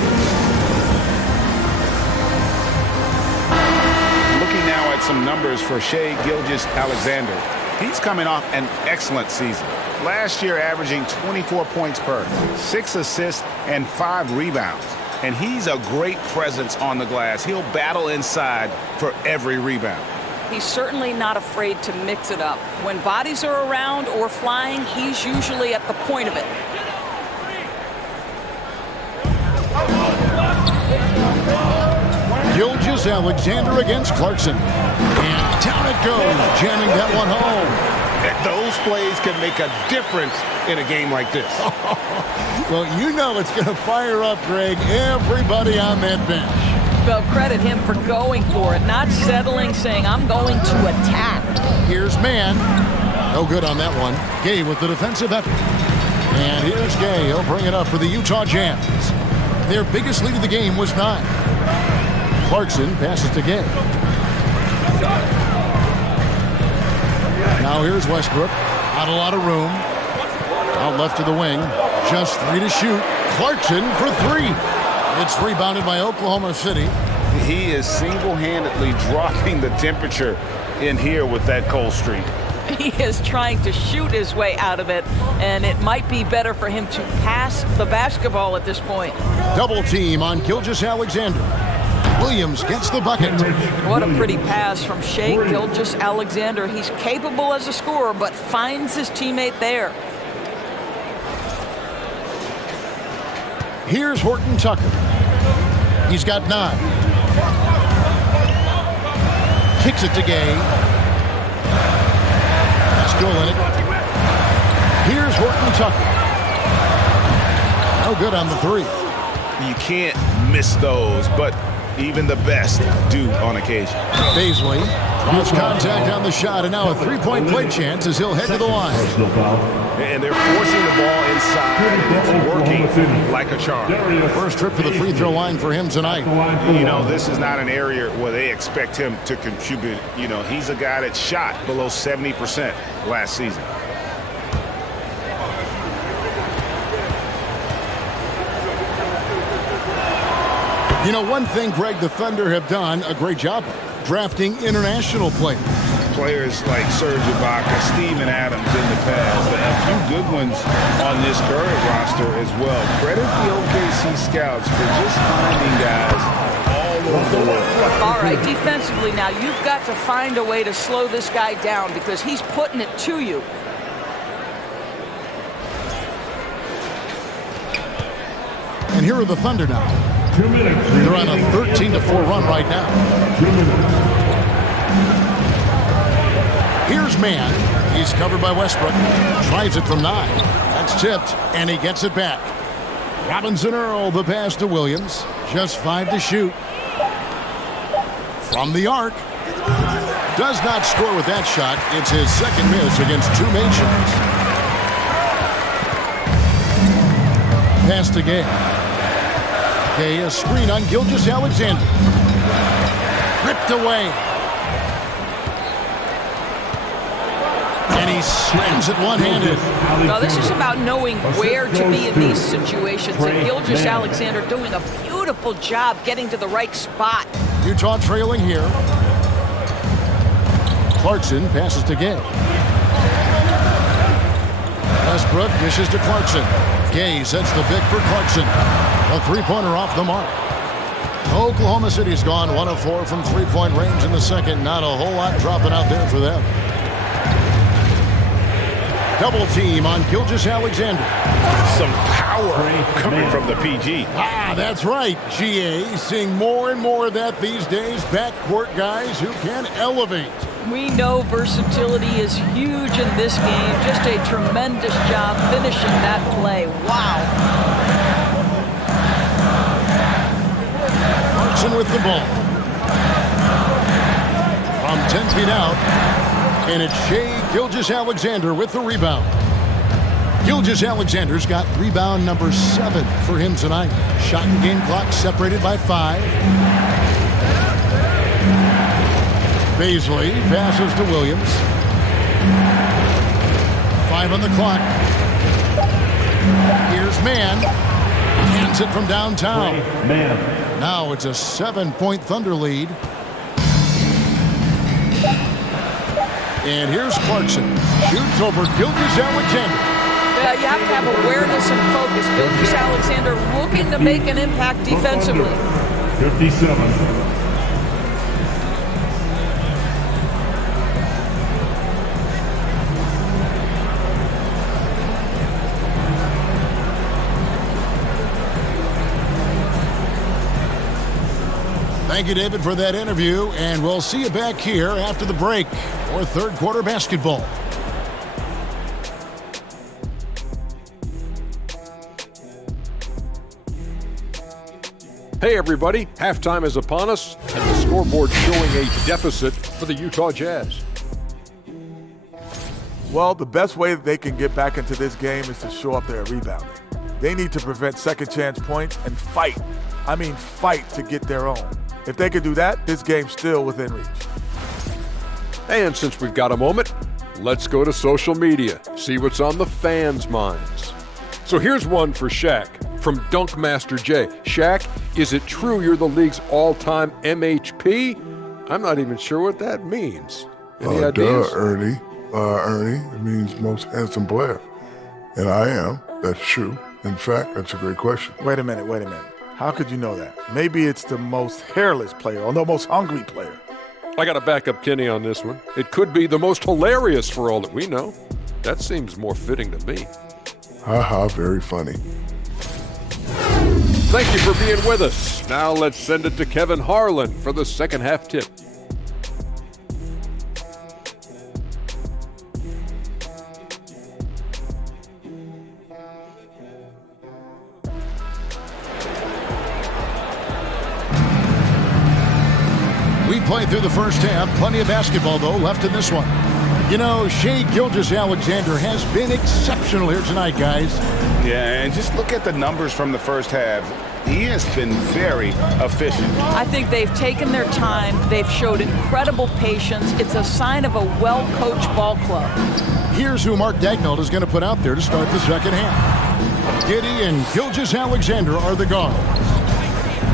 Looking now at some numbers for Shai Gilgeous-Alexander. He's coming off an excellent season. Last year averaging 24 points per, 6 assists, and 5 rebounds. And he's a great presence on the glass. He'll battle inside for every rebound. He's certainly not afraid to mix it up. When bodies are around or flying, he's usually at the point of it. Gilgeous-Alexander against Clarkson. And down it goes, jamming that one home. Those plays can make a difference in a game like this. Well, you know it's going to fire up, Greg, everybody on that bench. Well, credit him for going for it, not settling, saying, I'm going to attack. Here's Mann. No good on that one. Gay with the defensive effort. And here's Gay. He'll bring it up for the Utah Jazz. Their biggest lead of the game was 9. Clarkson passes to Gay. Now here's Westbrook. Not a lot of room. Out left to the wing. Just 3 to shoot. Clarkson for 3. It's rebounded by Oklahoma City. He is single-handedly dropping the temperature in here with that cold streak. He is trying to shoot his way out of it, and it might be better for him to pass the basketball at this point. Double team on Gilgeous-Alexander. Williams gets the bucket. What a pretty pass from Shai Gilgeous-Alexander. He's capable as a scorer, but finds his teammate there. Here's Horton Tucker. He's got 9. Kicks it to Gay. Stolen it. Here's Horton Tucker. No good on the 3. You can't miss those, but even the best do on occasion. Baisley draws contact on the shot, and now a 3-point play chance as he'll head to the line. And they're forcing the ball inside, and it's working like a charm. First trip to the free throw line for him tonight. You know, this is not an area where they expect him to contribute. You know, he's a guy that shot below 70% last season. You know, one thing, Greg, the Thunder have done a great job drafting international players. Players like Serge Ibaka, Steven Adams in the past, a few good ones on this current roster as well. Credit the OKC scouts for just finding guys all over the world. All right, defensively now, you've got to find a way to slow this guy down because he's putting it to you. And here are the Thunder now. 2 minutes. They're on a 13-4 run right now. 2 minutes. Here's Mann. He's covered by Westbrook. Tries it from 9. That's tipped, and he gets it back. Robinson Earl, the pass to Williams. Just 5 to shoot. From the arc. Does not score with that shot. It's his second miss against 2 made shots. Pass to Gay. Gay, a screen on Gilgeous-Alexander. Ripped away. And he slams it one-handed. Now, this is about knowing where to be in these situations. And Gilgeous-Alexander doing a beautiful job getting to the right spot. Utah trailing here. Clarkson passes to Gay. Westbrook dishes to Clarkson. Gay sets the pick for Clarkson. A 3-pointer off the mark. Oklahoma City's gone 1 of 4 from 3-point range in the second. Not a whole lot dropping out there for them. Double team on Gilgeous-Alexander. Some power coming from the PG. Ah, that's right, GA. Seeing more and more of that these days. Backcourt guys who can elevate. We know versatility is huge in this game. Just a tremendous job finishing that play. Wow. Clarkson with the ball. From 10 feet out. And it's Shai Gilgeous-Alexander with the rebound. Gilgeous-Alexander's got rebound number 7 for him tonight. Shot and game clock separated by 5. Baisley passes to Williams. 5 on the clock. Here's Mann. Hands it from downtown. Man. Now it's a 7-point Thunder lead. And here's Clarkson. Shoots over Gilgeous-Alexander. Yeah, you have to have awareness and focus. Gilgeous-Alexander looking to make an impact defensively. 57. Thank you, David, for that interview, and we'll see you back here after the break for third quarter basketball. Hey everybody, halftime is upon us, and the scoreboard showing a deficit for the Utah Jazz. Well, the best way that they can get back into this game is to show up there at rebounding. They need to prevent second chance points and fight. I mean fight to get their own. If they can do that, this game's still within reach. And since we've got a moment, let's go to social media, see what's on the fans' minds. So here's one for Shaq from Dunkmaster J. Shaq, is it true you're the league's all-time MHP? I'm not even sure what that means. Any ideas? Ernie. Ernie, it means most handsome player. And I am. That's true. In fact, that's a great question. Wait a minute. How could you know that? Maybe it's the most hairless player or the most hungry player. I got to back up Kenny on this one. It could be the most hilarious for all that we know. That seems more fitting to me. Haha, very funny. Thank you for being with us. Now let's send it to Kevin Harlan for the second half tip. We played through the first half. Plenty of basketball, though, left in this one. You know, Shai Gilgeous-Alexander has been exceptional here tonight, guys. Yeah, and just look at the numbers from the first half. He has been very efficient. I think they've taken their time. They've showed incredible patience. It's a sign of a well-coached ball club. Here's who Mark Daigneault is going to put out there to start the second half. Giddey and Gilgeous-Alexander are the guards.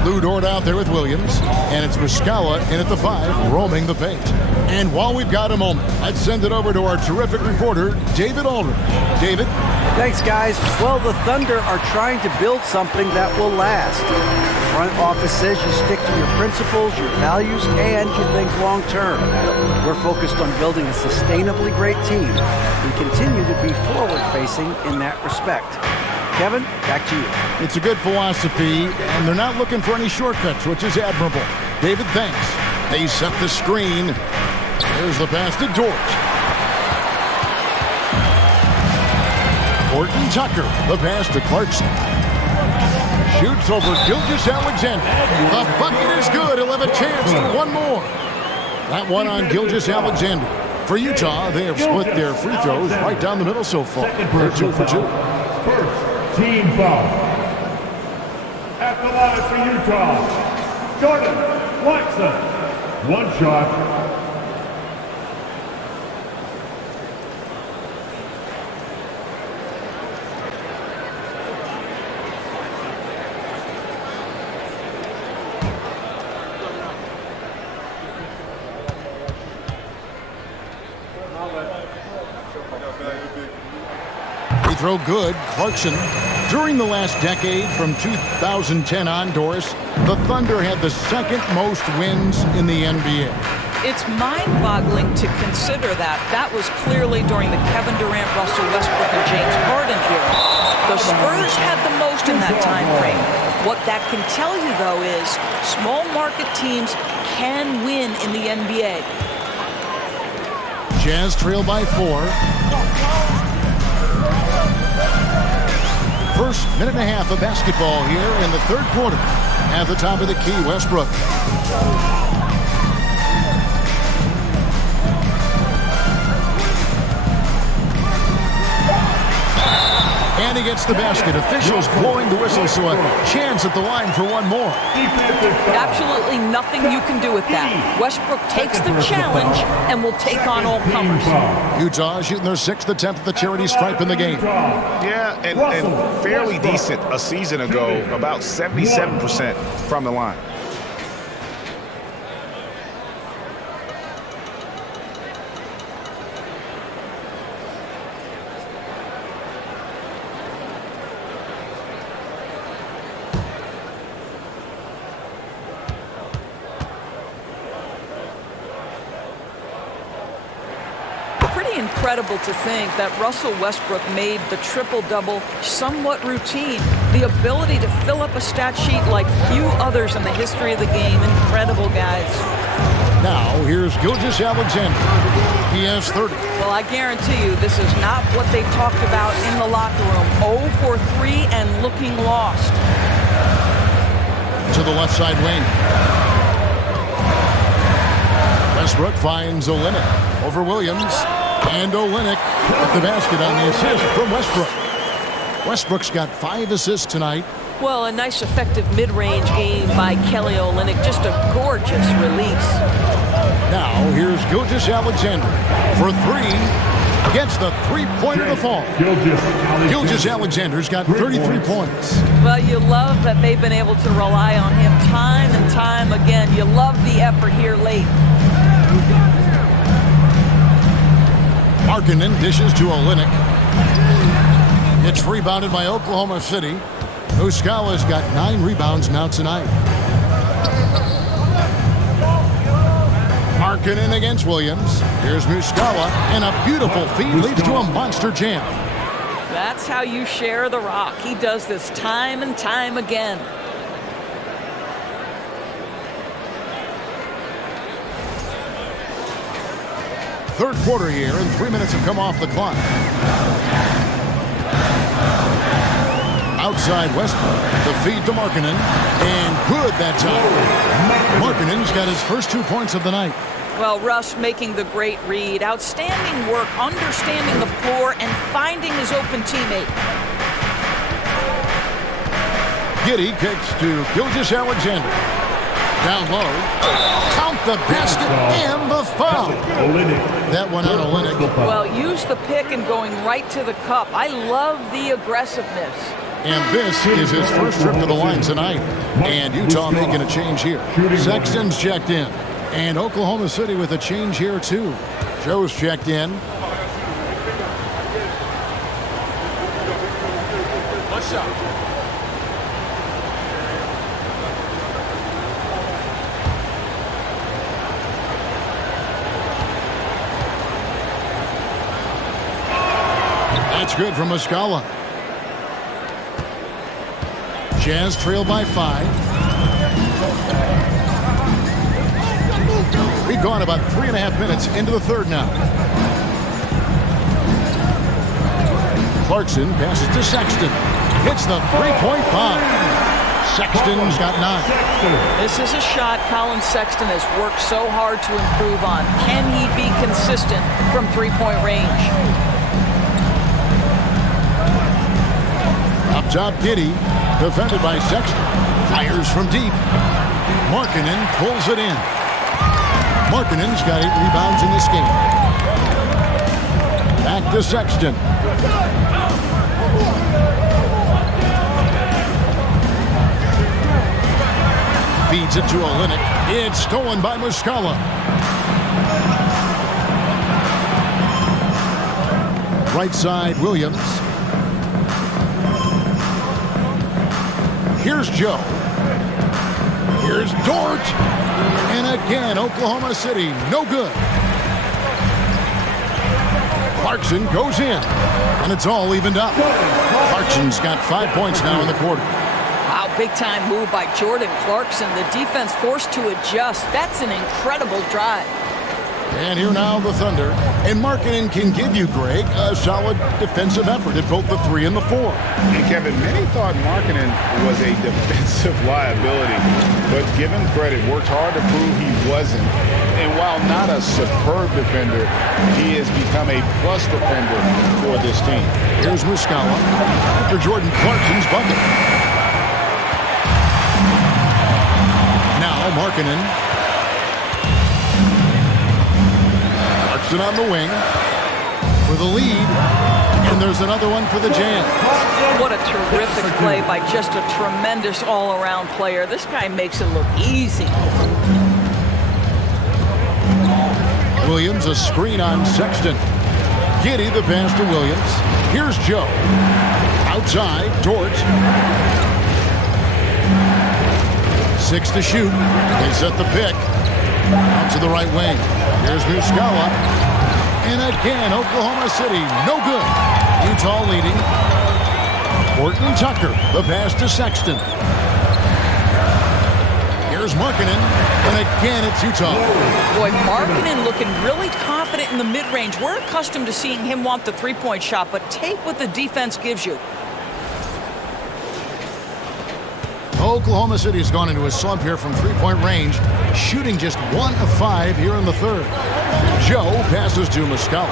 Lou Dort out there with Williams, and it's Muscala in at the 5, roaming the paint. And while we've got a moment, let's send it over to our terrific reporter, David Aldridge. David? Thanks, guys. Well, the Thunder are trying to build something that will last. The front office says you stick to your principles, your values, and you think long term. We're focused on building a sustainably great team. We continue to be forward-facing in that respect. Kevin, back to you. It's a good philosophy, and they're not looking for any shortcuts, which is admirable. David, thanks. They set the screen. There's the pass to Dort. Horton Tucker, the pass to Clarkson. Shoots over Gilgeous-Alexander. The bucket is good. He'll have a chance for one more. That one on Gilgeous-Alexander. For Utah, they have split their free throws right down the middle so far. They're 2 for 2. First team foul. At the line for Utah, Jordan Clarkson. One shot. Free throw good. Clarkson. During the last decade, from 2010 on, Doris, the Thunder had the second most wins in the NBA. It's mind-boggling to consider that. That was clearly during the Kevin Durant, Russell Westbrook, and James Harden era. The Spurs had the most in that time frame. What that can tell you, though, is small market teams can win in the NBA. Jazz trail by 4. First minute and a half of basketball here in the third quarter. At the top of the key, Westbrook. And he gets the basket. Officials blowing the whistle, so a chance at the line for one more. Absolutely nothing you can do with that. Westbrook takes the challenge and will take on all comers. Utah shooting their 6th attempt at the charity stripe in the game. Yeah, and fairly decent a season ago, about 77% from the line. Incredible to think that Russell Westbrook made the triple-double somewhat routine. The ability to fill up a stat sheet like few others in the history of the game. Incredible, guys. Now, here's Gilgeous-Alexander. He has 30. Well, I guarantee you this is not what they talked about in the locker room. 0 for 3 and looking lost. To the left side wing. Westbrook finds Olynyk over Williams. And Olynyk with the basket on the assist from Westbrook. Westbrook's got 5 assists tonight. Well, a nice effective mid-range game by Kelly Olynyk. Just a gorgeous release. Now, here's Gilgeous-Alexander for 3. Gets the three-pointer to fall. Gilgeous-Alexander's got 33 points. Well, you love that they've been able to rely on him time and time again. You love the effort here late. Markkanen dishes to Olynyk. It's rebounded by Oklahoma City. Muscala's got 9 rebounds now tonight. Markkanen against Williams. Here's Muscala, and a beautiful feed leads to a monster jam. That's how you share the rock. He does this time and time again. Third quarter here, and 3 minutes have come off the clock. Outside Westbrook, the feed to Markkanen, and good that time. Markkanen's got his first 2 points of the night. Well, Russ making the great read. Outstanding work, understanding the floor, and finding his open teammate. Giddey kicks to Gilgeous-Alexander. Down low. Count the basket and the foul. That one on Olynyk. Well, use the pick and going right to the cup. I love the aggressiveness. And this is his first trip to the line tonight. And Utah making a change here. Sexton's checked in. And Oklahoma City with a change here, too. Joe's checked in. What's up? That's good from Muscala. Jazz trail by 5. We've gone about 3.5 minutes into the third now. Clarkson passes to Sexton. Hits the three-point bomb. Sexton's got 9. This is a shot Colin Sexton has worked so hard to improve on. Can he be consistent from three-point range? Up top, Giddey, defended by Sexton. Fires from deep. Markkanen pulls it in. Markkanen's got 8 rebounds in this game. Back to Sexton. Feeds it to Olynyk. It's stolen by Muscala. Right side, Williams. Here's Joe. Here's Dort. And again, Oklahoma City, no good. Clarkson goes in. And it's all evened up. Clarkson's got 5 points now in the quarter. Wow, big-time move by Jordan Clarkson. The defense forced to adjust. That's an incredible drive. And here now the Thunder. And Markkanen can give you, Greg, a solid defensive effort at both the 3 and the 4. And Kevin, many thought Markkanen was a defensive liability, but give him credit, worked hard to prove he wasn't. And while not a superb defender, he has become a plus defender for this team. Here's Muscala after Jordan Clarkson's bucket. Now Markkanen. Clarkson on the wing for the lead. And there's another one for the jam. What a terrific play by just a tremendous all-around player. This guy makes it look easy. Williams, a screen on Sexton. Giddey, the pass to Williams. Here's Joe. Outside, Dort. 6 to shoot. They set the pick. Out to the right wing. Here's Muscala. And again, Oklahoma City, no good. Utah leading. Horton Tucker, the pass to Sexton. Here's Markkanen, and again it's Utah. Boy, Markkanen looking really confident in the mid-range. We're accustomed to seeing him want the three-point shot, but take what the defense gives you. Oklahoma City has gone into a slump here from three-point range, shooting just 1 of 5 here in the third. Joe passes to Muscala.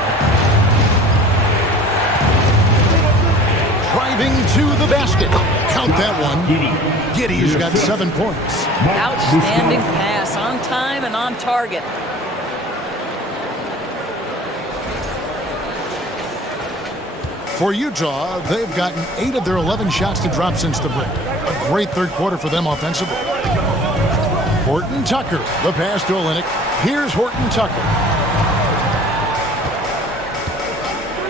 Driving to the basket. Count that one. Giddey's got 7 points. Outstanding pass, on time and on target. For Utah, they've gotten 8 of their 11 shots to drop since the break. A great third quarter for them offensively. Horton Tucker, the pass to Olynyk. Here's Horton Tucker.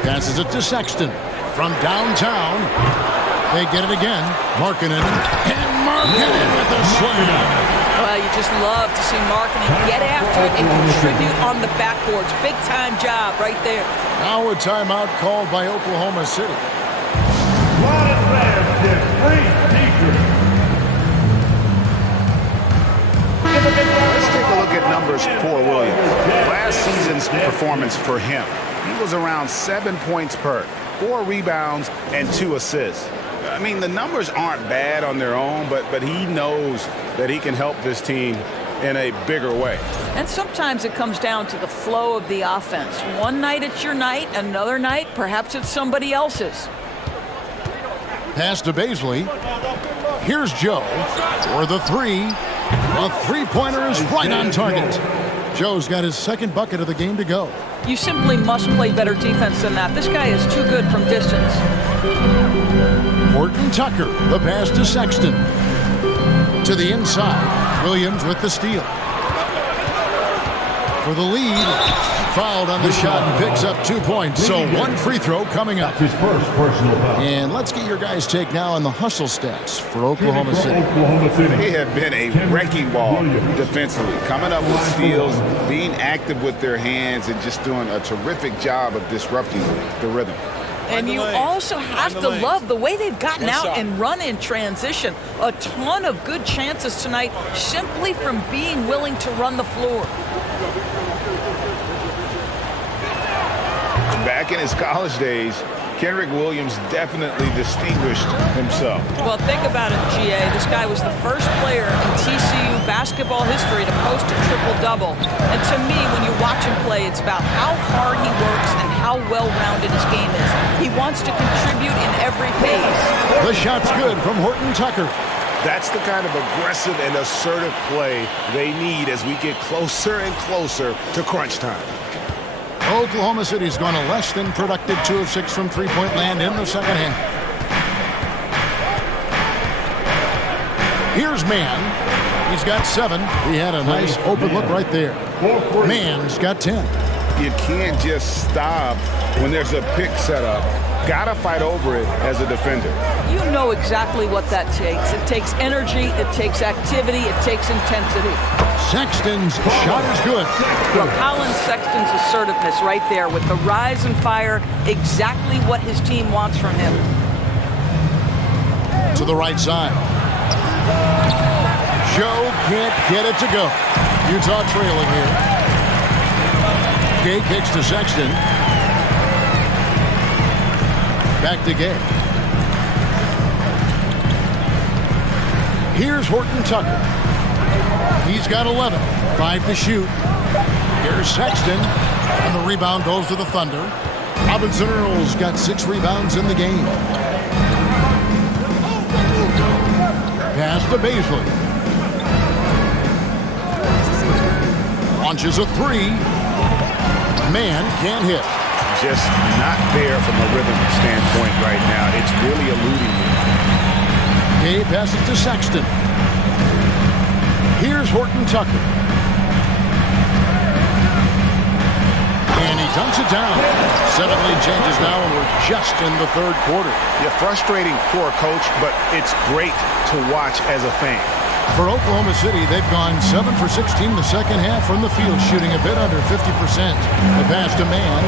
Passes it to Sexton. From downtown, they get it again. Markkanen, and Markkanen with a slam. Well, you just love to see Markkanen get after it and contribute on the backboards. Big-time job right there. Now a timeout called by Oklahoma City. Let's take a look at numbers for Williams. Last season's performance for him, he was around 7 points per, 4 rebounds, and 2 assists. I mean, the numbers aren't bad on their own, but he knows that he can help this team in a bigger way. And sometimes it comes down to the flow of the offense. One night it's your night, another night perhaps it's somebody else's. Pass to Baisley. Here's Joe for the 3. A three-pointer is right on target. Joe's got his second bucket of the game to go. You simply must play better defense than that. This guy is too good from distance. Horton Tucker, the pass to Sexton. To the inside, Williams with the steal. For the lead, fouled on the shot and picks up 2 points. So 1 free throw coming up. His first personal foul. And let's get your guys' take now on the hustle stats for Oklahoma City. Oklahoma City. They have been a wrecking ball defensively, coming up with steals, being active with their hands, and just doing a terrific job of disrupting the rhythm. And you also have to love the way they've gotten out and run in transition. A ton of good chances tonight simply from being willing to run the floor. Back in his college days, Kenrich Williams definitely distinguished himself. Well, think about it, GA. This guy was the first player in TCU basketball history to post a triple-double. And to me, when you watch him play, it's about how hard he works and how well-rounded his game is. He wants to contribute in every phase. The shot's good from Horton Tucker. That's the kind of aggressive and assertive play they need as we get closer and closer to crunch time. Oklahoma City's gone a less than productive 2 of 6 from three-point land in the second half. Here's Mann. He's got 7. He had a nice open look right there. Mann's got 10. You can't just stop when there's a pick set up. Gotta fight over it as a defender. You know exactly what that takes. It takes energy, it takes activity, it takes intensity. Sexton's shot is good. Well, Colin Sexton's assertiveness right there with the rise and fire, exactly what his team wants from him. To the right side. Joe can't get it to go. Utah trailing here. Gay kicks to Sexton. Back to Gay. Here's Horton Tucker. He's got 11. 5 to shoot. Here's Sexton. And the rebound goes to the Thunder. Robinson Earl's got 6 rebounds in the game. Pass to Baisley. Launches a 3. Man can't hit. Just not there from a rhythm standpoint right now. It's really eluding him. Gay passes to Sexton. Here's Horton Tucker. And he dunks it down. 7 lead changes now, and we're just in the third quarter. Yeah, frustrating for a coach, but it's great to watch as a fan. For Oklahoma City, they've gone 7 for 16 the second half from the field, shooting a bit under 50%. The pass to Man.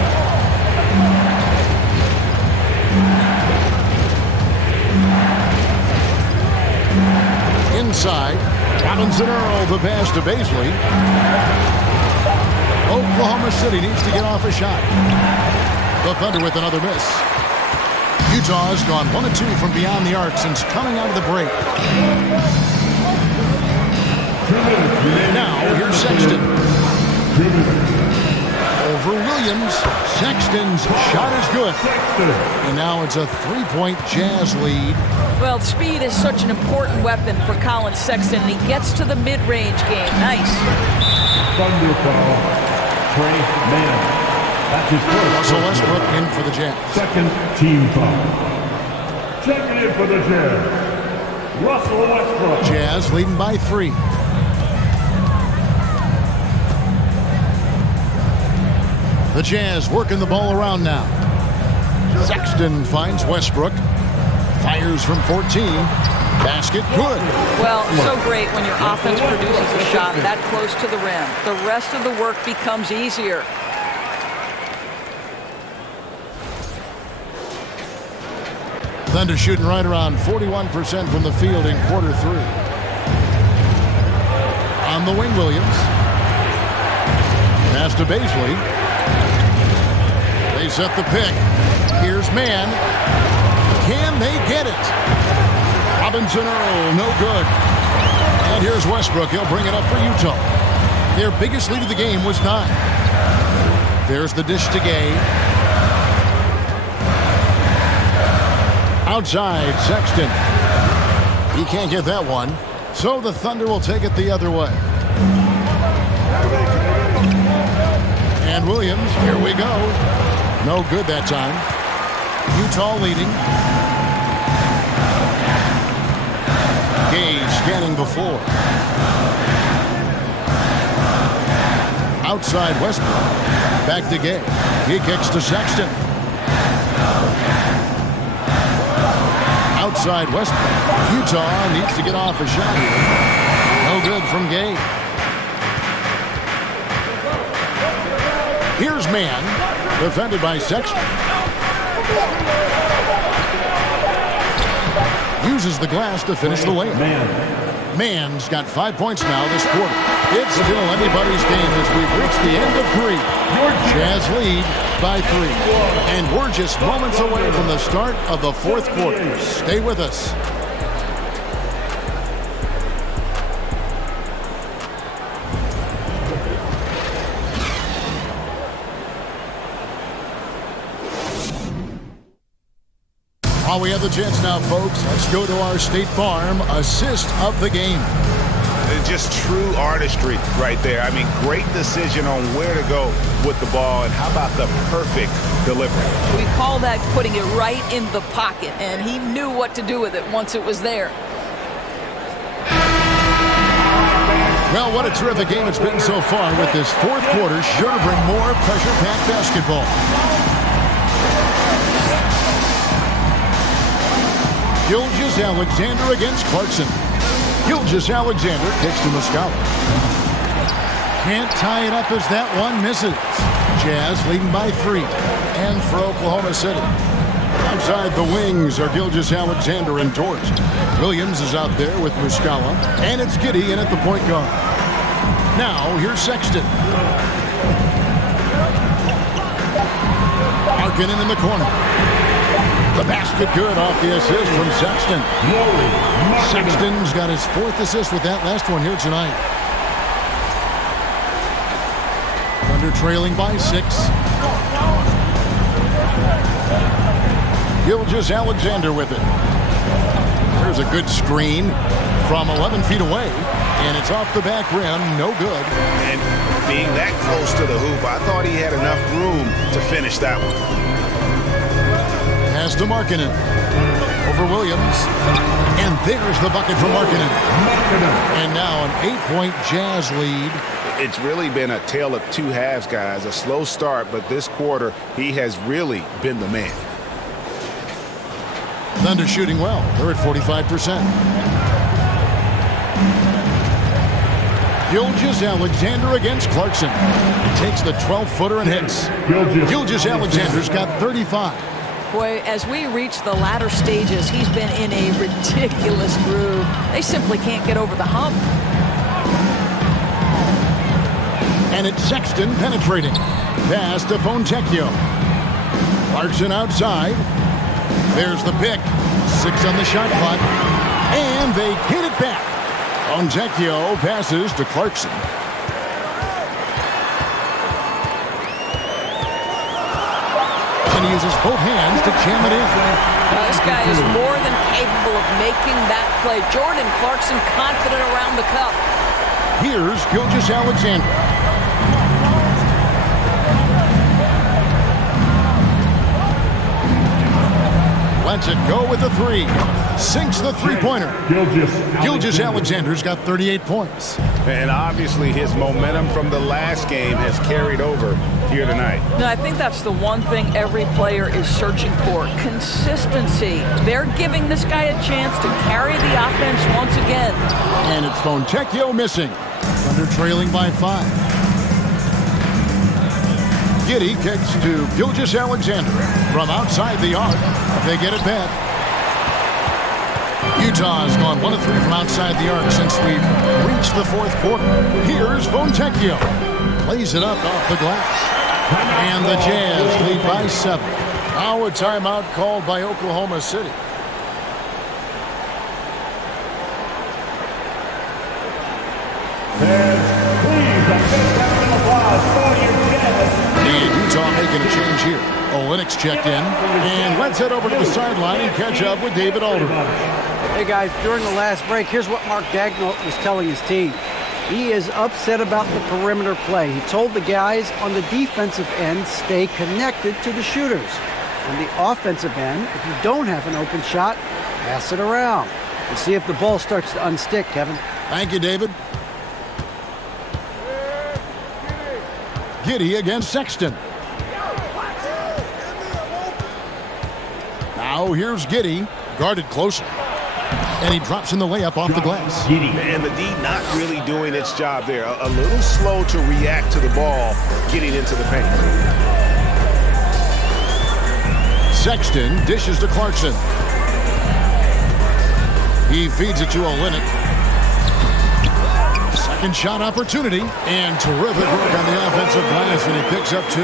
Inside, Robinson Earl, the pass to Baisley. Oklahoma City needs to get off a shot. The Thunder with another miss. Utah's gone 1 of 2 from beyond the arc since coming out of the break. Now, here's Sexton. Over Williams. Sexton's shot is good. And now it's a 3-point Jazz lead. Well, speed is such an important weapon for Colin Sexton, and he gets to the mid-range game. Nice. Thunder foul. Trey Mann. That's his first. Russell Westbrook in for the Jazz. Second team foul. Checking in for the Jazz. Russell Westbrook. Jazz leading by 3. The Jazz working the ball around now. Sexton finds Westbrook. Fires from 14. Basket good. Well, so great when your offense produces a shot that close to the rim. The rest of the work becomes easier. Thunder shooting right around 41% from the field in quarter 3. On the wing, Williams. Pass to Baisley. They set the pick. Here's Man. Can they get it? Robinson Earl, no good. And here's Westbrook. He'll bring it up for Utah. Their biggest lead of the game was 9. There's the dish to Gay. Outside, Sexton. He can't get that one. So the Thunder will take it the other way. And Williams, here we go. No good that time. Utah leading. Gay scanning the floor. Outside Westbrook. Back to Gay. He kicks to Sexton. Outside Westbrook. Utah needs to get off a shot here. No good from Gay. Here's Man. Defended by Sexton. Uses the glass to finish the layup. Man's got 5 points now this quarter. It's still anybody's game as we've reached the end of 3. Jazz lead by 3. And we're just moments away from the start of the fourth quarter. Stay with us. While we have the chance now, folks, let's go to our State Farm assist of the game. Just true artistry right there. I mean, great decision on where to go with the ball, and how about the perfect delivery? We call that putting it right in the pocket, and he knew what to do with it once it was there. Well, what a terrific game it's been so far, with this fourth quarter sure to bring more pressure-packed basketball. Gilgeous-Alexander against Clarkson. Gilgeous-Alexander kicks to Muscala. Can't tie it up as that one misses. Jazz leading by 3. And for Oklahoma City. Outside the wings are Gilgeous-Alexander and Dort. Williams is out there with Muscala. And it's Giddey in at the point guard. Now, here's Sexton. Markkanen in the corner. The basket good off the assist from Sexton. Sexton's got his 4th assist with that last one here tonight. Thunder trailing by 6. Gilgeous-Alexander with it. There's a good screen from 11 feet away, and it's off the back rim, no good. And being that close to the hoop, I thought he had enough room to finish that one. Pass to Markkanen. Over Williams. And there's the bucket from Markkanen. And now an 8-point Jazz lead. It's really been a tale of two halves, guys. A slow start, but this quarter, he has really been the man. Thunder shooting well. They're at 45%. Gilgeous-Alexander against Clarkson. He takes the 12-footer and hits. Gilgeous-Alexander's got 35. Boy, as we reach the latter stages, he's been in a ridiculous groove. They simply can't get over the hump. And it's Sexton penetrating. Pass to Fontecchio. Clarkson outside. There's the pick. 6 on the shot clock. And they hit it back. Fontecchio passes to Clarkson. And he uses both hands to jam it in. This guy is more than capable of making that play. Jordan Clarkson confident around the cup. Here's Gilgeous-Alexander. Lets it go with the 3. Sinks the three-pointer. Gilgeous-Alexander's got 38 points. And obviously his momentum from the last game has carried over here tonight. No, I think that's the one thing every player is searching for. Consistency. They're giving this guy a chance to carry the offense once again. And it's Fontecchio missing. Thunder trailing by 5. Giddey kicks to Gilgeous-Alexander from outside the arc. They get it back. Utah's gone 1 of 3 from outside the arc since we've reached the 4th quarter. Here's Fontecchio. Plays it up off the glass. And the Jazz lead by 7. Now a timeout called by Oklahoma City. And Utah making a change here. Olynyk's checked in. And let's head over to the sideline and catch up with David Aldridge. Hey guys, during the last break, here's what Mark Daigneault was telling his team. He is upset about the perimeter play. He told the guys on the defensive end, stay connected to the shooters. On the offensive end, if you don't have an open shot, pass it around. And see if the ball starts to unstick, Kevin. Thank you, David. Giddey against Sexton. Now here's Giddey, guarded closer. And he drops in the layup off the glass. And the D not really doing its job there. A little slow to react to the ball getting into the paint. Sexton dishes to Clarkson. He feeds it to Olynyk. Second shot opportunity. And terrific work on the offensive glass, and he picks up 2.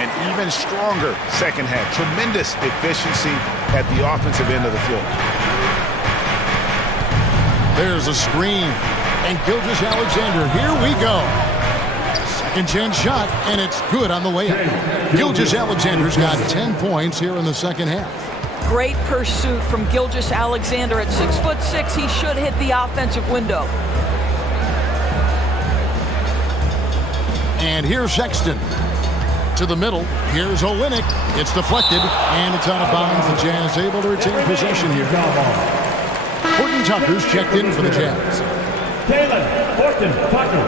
An even stronger second half. Tremendous efficiency at the offensive end of the floor. There's a screen. And Gilgeous-Alexander, here we go. Second chance shot, and it's good on the layup. Gilgeous-Alexander's got 10 points here in the second half. Great pursuit from Gilgeous-Alexander. At 6'6", he should hit the offensive window. And here's Sexton. To the middle. Here's Olynyk. It's deflected, and it's out of bounds. The Jazz able to retain possession here. Horton Tucker's checked in for the Jazz. Taylor Horton Tucker.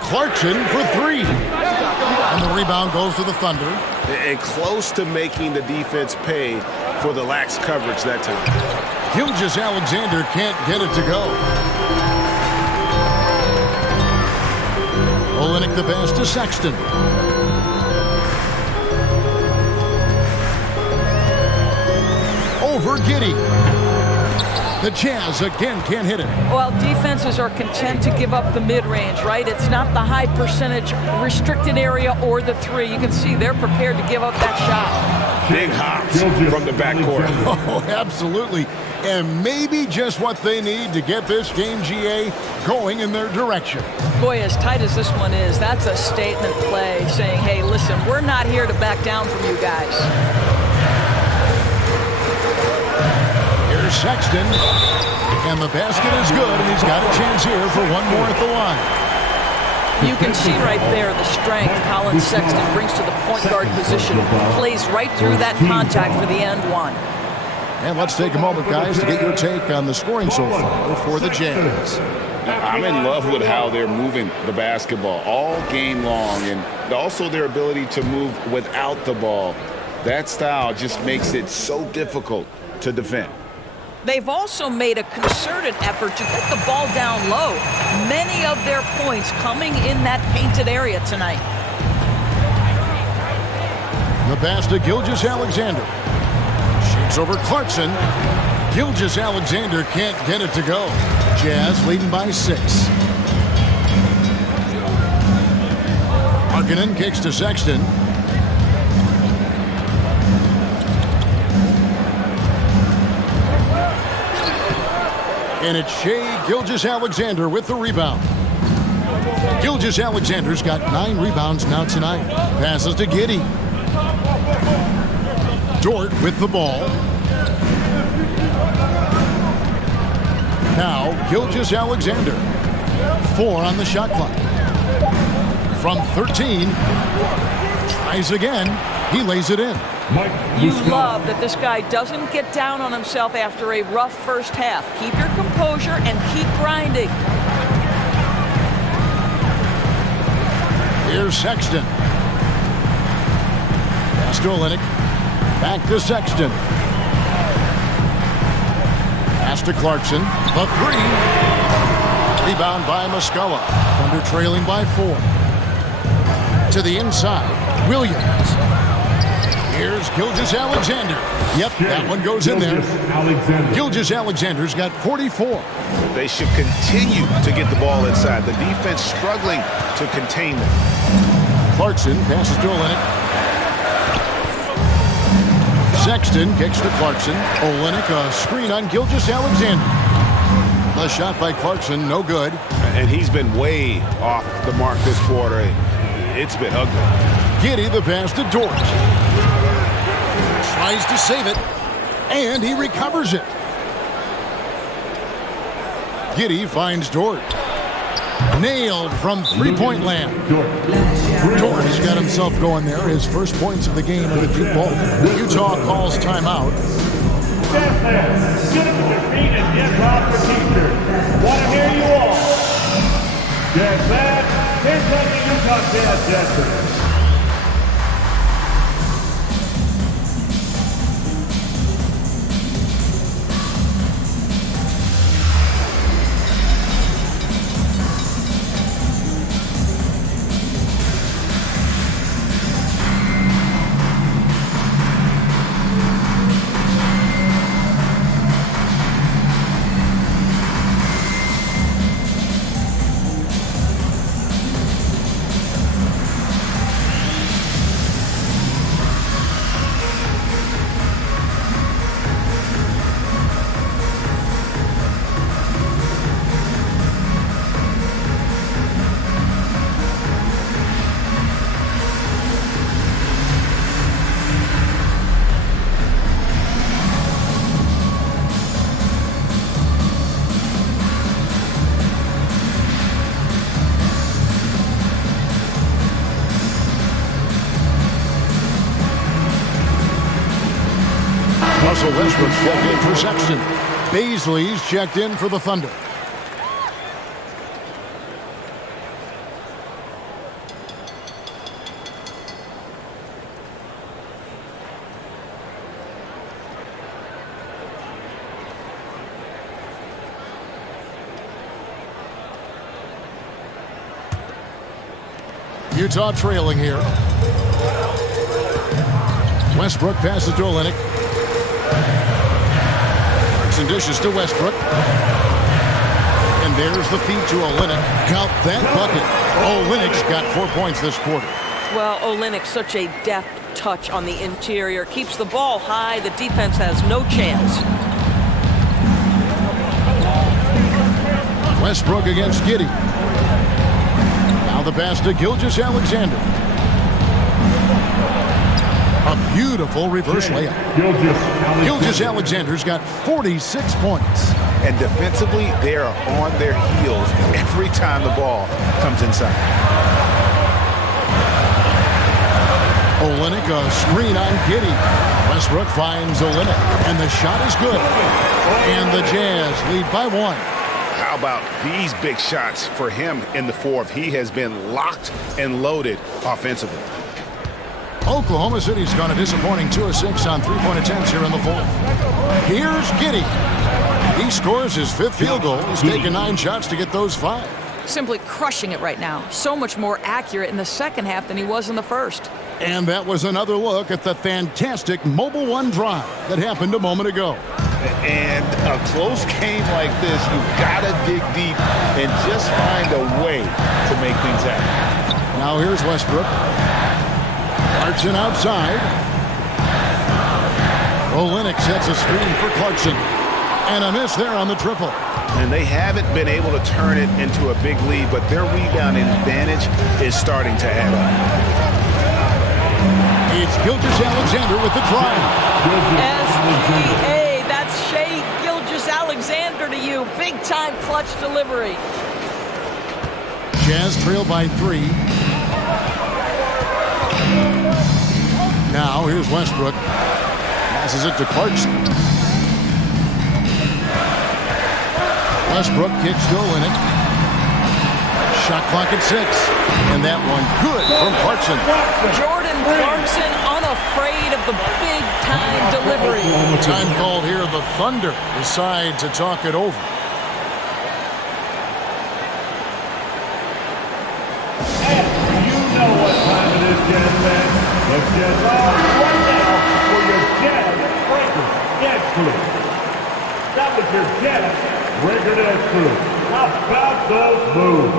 Clarkson for 3. And the rebound goes to the Thunder. And close to making the defense pay for the lax coverage that time. Gilgeous-Alexander can't get it to go. Olynyk the pass to Sexton. Over Giddey. The Jazz again can't hit it. Well, defenses are content to give up the mid-range, right? It's not the high percentage restricted area or the three. You can see they're prepared to give up that shot. Big hops from the backcourt. Oh, absolutely. And maybe just what they need to get this game, GA, going in their direction. Boy, as tight as this one is, that's a statement play saying, hey, listen, we're not here to back down from you guys. Here's Sexton, and the basket is good, and he's got a chance here for one more at the line. You can see right there the strength Colin Sexton brings to the point guard position. Plays right through that contact for the end one. And let's take a moment, guys, to get your take on the scoring so far for the Jazz. I'm in love with how they're moving the basketball all game long, and also their ability to move without the ball. That style just makes it so difficult to defend. They've also made a concerted effort to get the ball down low. Many of their points coming in that painted area tonight. The pass to Gilgeous-Alexander. Shoots over Clarkson. Gilgeous-Alexander can't get it to go. Jazz leading by 6. Markkanen kicks to Sexton. And it's Shai Gilgeous-Alexander with the rebound. Gilgeous-Alexander's got 9 rebounds now tonight. Passes to Giddey. Dort with the ball. Now Gilgeous-Alexander. 4 on the shot clock. From 13. Tries again. He lays it in. You love that this guy doesn't get down on himself after a rough first half. Keep your composure and keep grinding. Here's Sexton. Pass to Olynyk. Back to Sexton. Pass to Clarkson. The 3. Rebound by Muscala. Thunder trailing by 4. To the inside. Williams. Here's Gilgeous-Alexander. Yep, that one goes in there. Gilgeous-Alexander's got 44. They should continue to get the ball inside. The defense struggling to contain them. Clarkson passes to Olynyk. Sexton kicks to Clarkson. Olynyk a screen on Gilgeous-Alexander. The shot by Clarkson, no good. And he's been way off the mark this quarter. It's been ugly. Giddey the pass to Dort. Tries to save it, and he recovers it. Giddey finds Dort. Nailed from three-point land. Dort's got himself going there. His first points of the game in the deep ball. Utah calls timeout. Jazz fans, get up to your feet and get loud for T-shirts. Want to hear you all. Jazz fans, here's what the Utah Jazz fans. Westbrook's checked in for Sexton. Baisley's checked in for the Thunder. Utah trailing here. Westbrook passes to Olynyk. Clarkson dishes to Westbrook. And there's the feed to Olynyk. Count that bucket. Olynyk's got 4 points this quarter. Well, Olynyk, such a deft touch on the interior. Keeps the ball high. The defense has no chance. Westbrook against Giddey. Now the pass to Gilgeous-Alexander. A beautiful reverse layup. Gilgeous-Alexander's got 46 points. And defensively, they are on their heels every time the ball comes inside. Olynyk, a screen on Giddey. Westbrook finds Olynyk, and the shot is good. And the Jazz lead by 1. How about these big shots for him in the fourth? He has been locked and loaded offensively. Oklahoma City's gone a disappointing 2 of 6 on three-point attempts here in the fourth. Here's Giddey. He scores his 5th field goal. He's taken 9 shots to get those 5. Simply crushing it right now. So much more accurate in the second half than he was in the first. And that was another look at the fantastic Mobile One drive that happened a moment ago. And a close game like this, you've got to dig deep and just find a way to make things happen. Now here's Westbrook. Clarkson outside. Olynyk sets a screen for Clarkson. And a miss there on the triple. And they haven't been able to turn it into a big lead, but their rebounding advantage is starting to add up. It's Gilgeous-Alexander with the drive. SGA, that's Shai Gilgeous-Alexander to you. Big-time clutch delivery. Jazz trail by 3. Now here's Westbrook. Passes it to Clarkson. Westbrook kicks to Olynyk. Shot clock at 6. And that one good from Clarkson. Jordan Clarkson unafraid of the big-time delivery. Time called here. The Thunder decide to talk it over. You know what time it is, Jazz fans. Let's get on right now for your Jazz Breaker Dance Crew. That was your Jazz Breaker Dance Crew. How about those moves?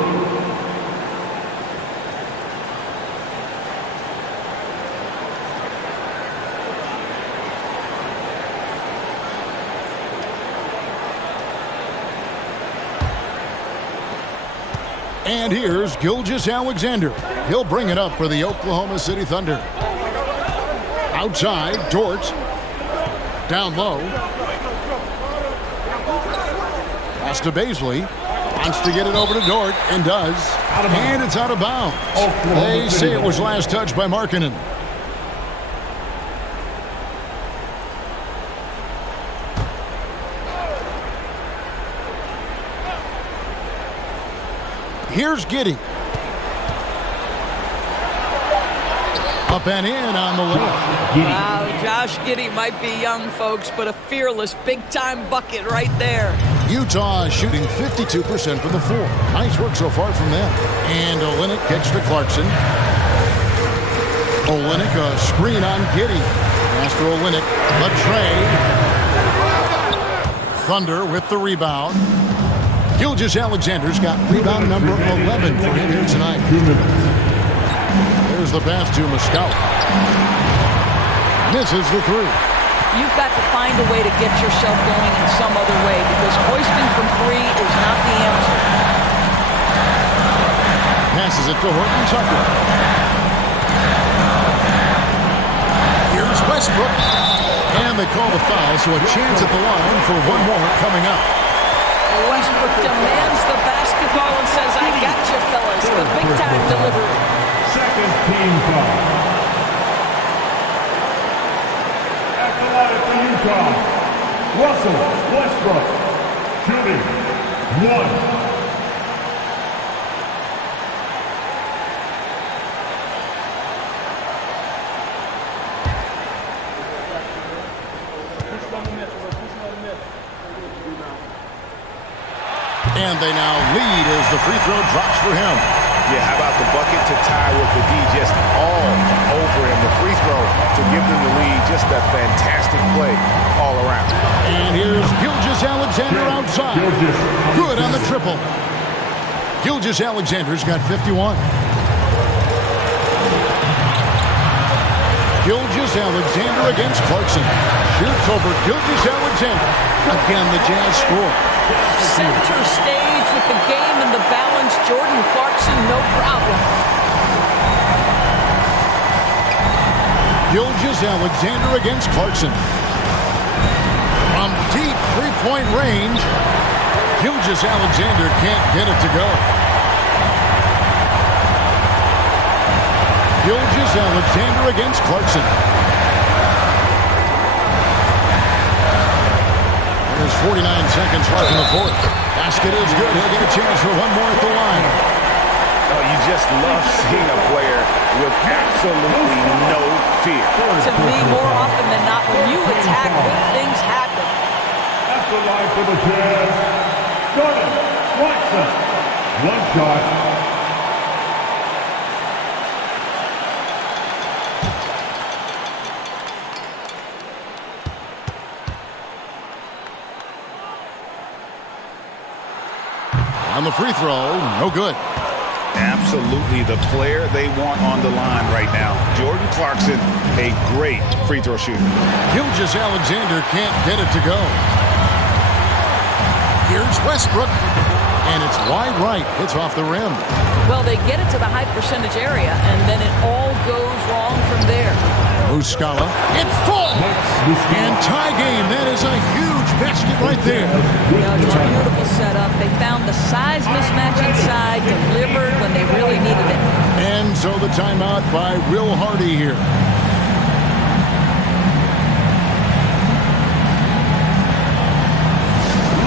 And here's Gilgeous-Alexander. He'll bring it up for the Oklahoma City Thunder. Outside, Dort. Down low. Pass to Baisley. Wants to get it over to Dort, and does. And it's out of bounds. They say it was last touched by Markkanen. Here's Giddey. Up and in on the left. Wow, Josh Giddey might be young, folks, but a fearless big-time bucket right there. Utah is shooting 52% from the floor. Nice work so far from them. And Olynyk kicks to Clarkson. Olynyk, a screen on Giddey. Pass to Olynyk. The trade. Thunder with the rebound. Gilgeous-Alexander's got rebound number 11 for him here tonight. There's the pass to Muscala. Misses the 3. You've got to find a way to get yourself going in some other way because hoisting from 3 is not the answer. Passes it to Horton Tucker. Here's Westbrook. And they call the foul, so a chance at the line for one more coming up. Westbrook demands the basketball and says, I got you, fellas. The big-time delivery. Second team foul. At the line for Utah, Russell Westbrook, shooting 1. And they now lead as the free throw drops for him. Yeah, how about the bucket to tie with the D just all over him? The free throw to give them the lead. Just a fantastic play all around. And here's Gilgeous-Alexander outside. Good on the triple. Gilgeous-Alexander's got 51. Gilgeous-Alexander against Clarkson. Shoots over Gilgeous-Alexander. Again, the Jazz score. Center stage with the game in the balance. Jordan Clarkson, no problem. Gilgeous-Alexander against Clarkson. From deep three-point range, Gilgeous-Alexander can't get it to go. Gilgeous-Alexander against Clarkson. There's 49 seconds left in the fourth. Basket is good. He'll get a chance for one more at the line. Oh, you just love seeing a player with absolutely no fear. To me, more often than not, when you attack, good things happen. That's the line for the Jazz. Jordan Clarkson. One shot. On the free throw, no good. Absolutely the player they want on the line right now. Jordan Clarkson, a great free throw shooter. Gilgeous-Alexander can't get it to go. Here's Westbrook, and it's wide right. It's off the rim. Well, they get it to the high percentage area, and then it all goes wrong from there. Muscala, it's full! And tie game. That is a huge basket right there. Just a beautiful setup. They found the size mismatch inside, delivered when they really needed it. And so the timeout by Will Hardy here.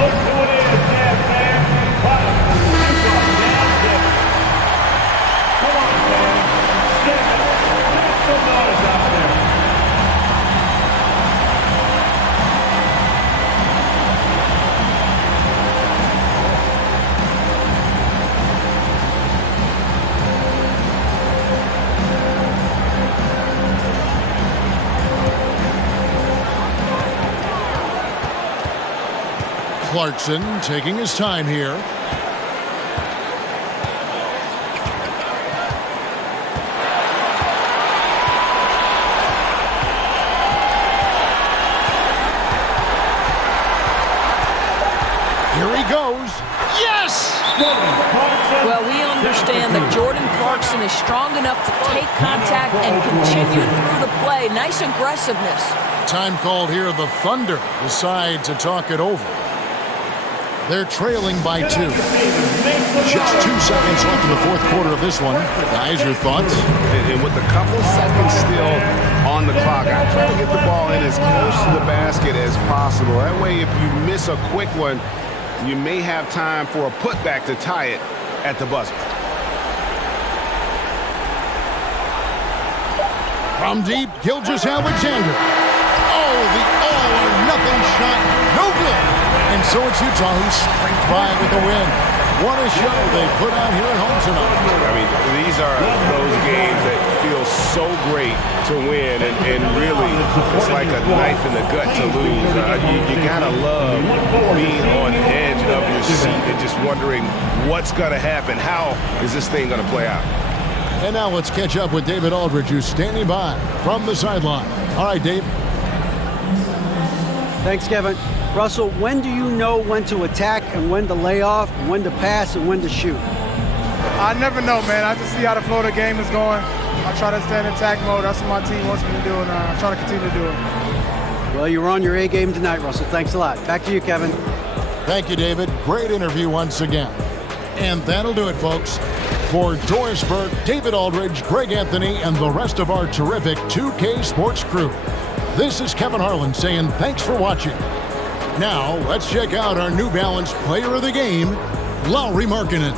Look who it is, Jazz fans. Come on, man. Make some noise out there. Clarkson taking his time here. Here he goes. Yes! Well, we understand that Jordan Clarkson is strong enough to take contact and continue through the play. Nice aggressiveness. Time called here. The Thunder decide to talk it over. They're trailing by 2. Just 2 seconds left in the fourth quarter of this one. Guys, your thoughts? And with a couple seconds still on the clock, I try to get the ball in as close to the basket as possible. That way, if you miss a quick one, you may have time for a putback to tie it at the buzzer. From deep, Gilgeous-Alexander. Oh, the all-or-nothing shot. No good. And so it's Utah who scraped by with the win. What a show they put on here at home tonight. I mean, these are those games that feel so great to win, and really, it's like a knife in the gut to lose. You gotta love being on the edge of your seat and just wondering what's gonna happen. How is this thing gonna play out? And now let's catch up with David Aldridge, who's standing by from the sideline. All right, Dave. Thanks, Kevin. Russell, when do you know when to attack and when to lay off, and when to pass and when to shoot? I never know, man. I just see how the flow of the game is going. I try to stay in attack mode. That's what my team wants me to do, and I try to continue to do it. Well, you were on your A game tonight, Russell. Thanks a lot. Back to you, Kevin. Thank you, David. Great interview once again. And that'll do it, folks. For Doris Burke, David Aldridge, Greg Anthony, and the rest of our terrific 2K Sports crew, this is Kevin Harlan saying thanks for watching. Now, let's check out our New Balance player of the game, Lauri Markkanen.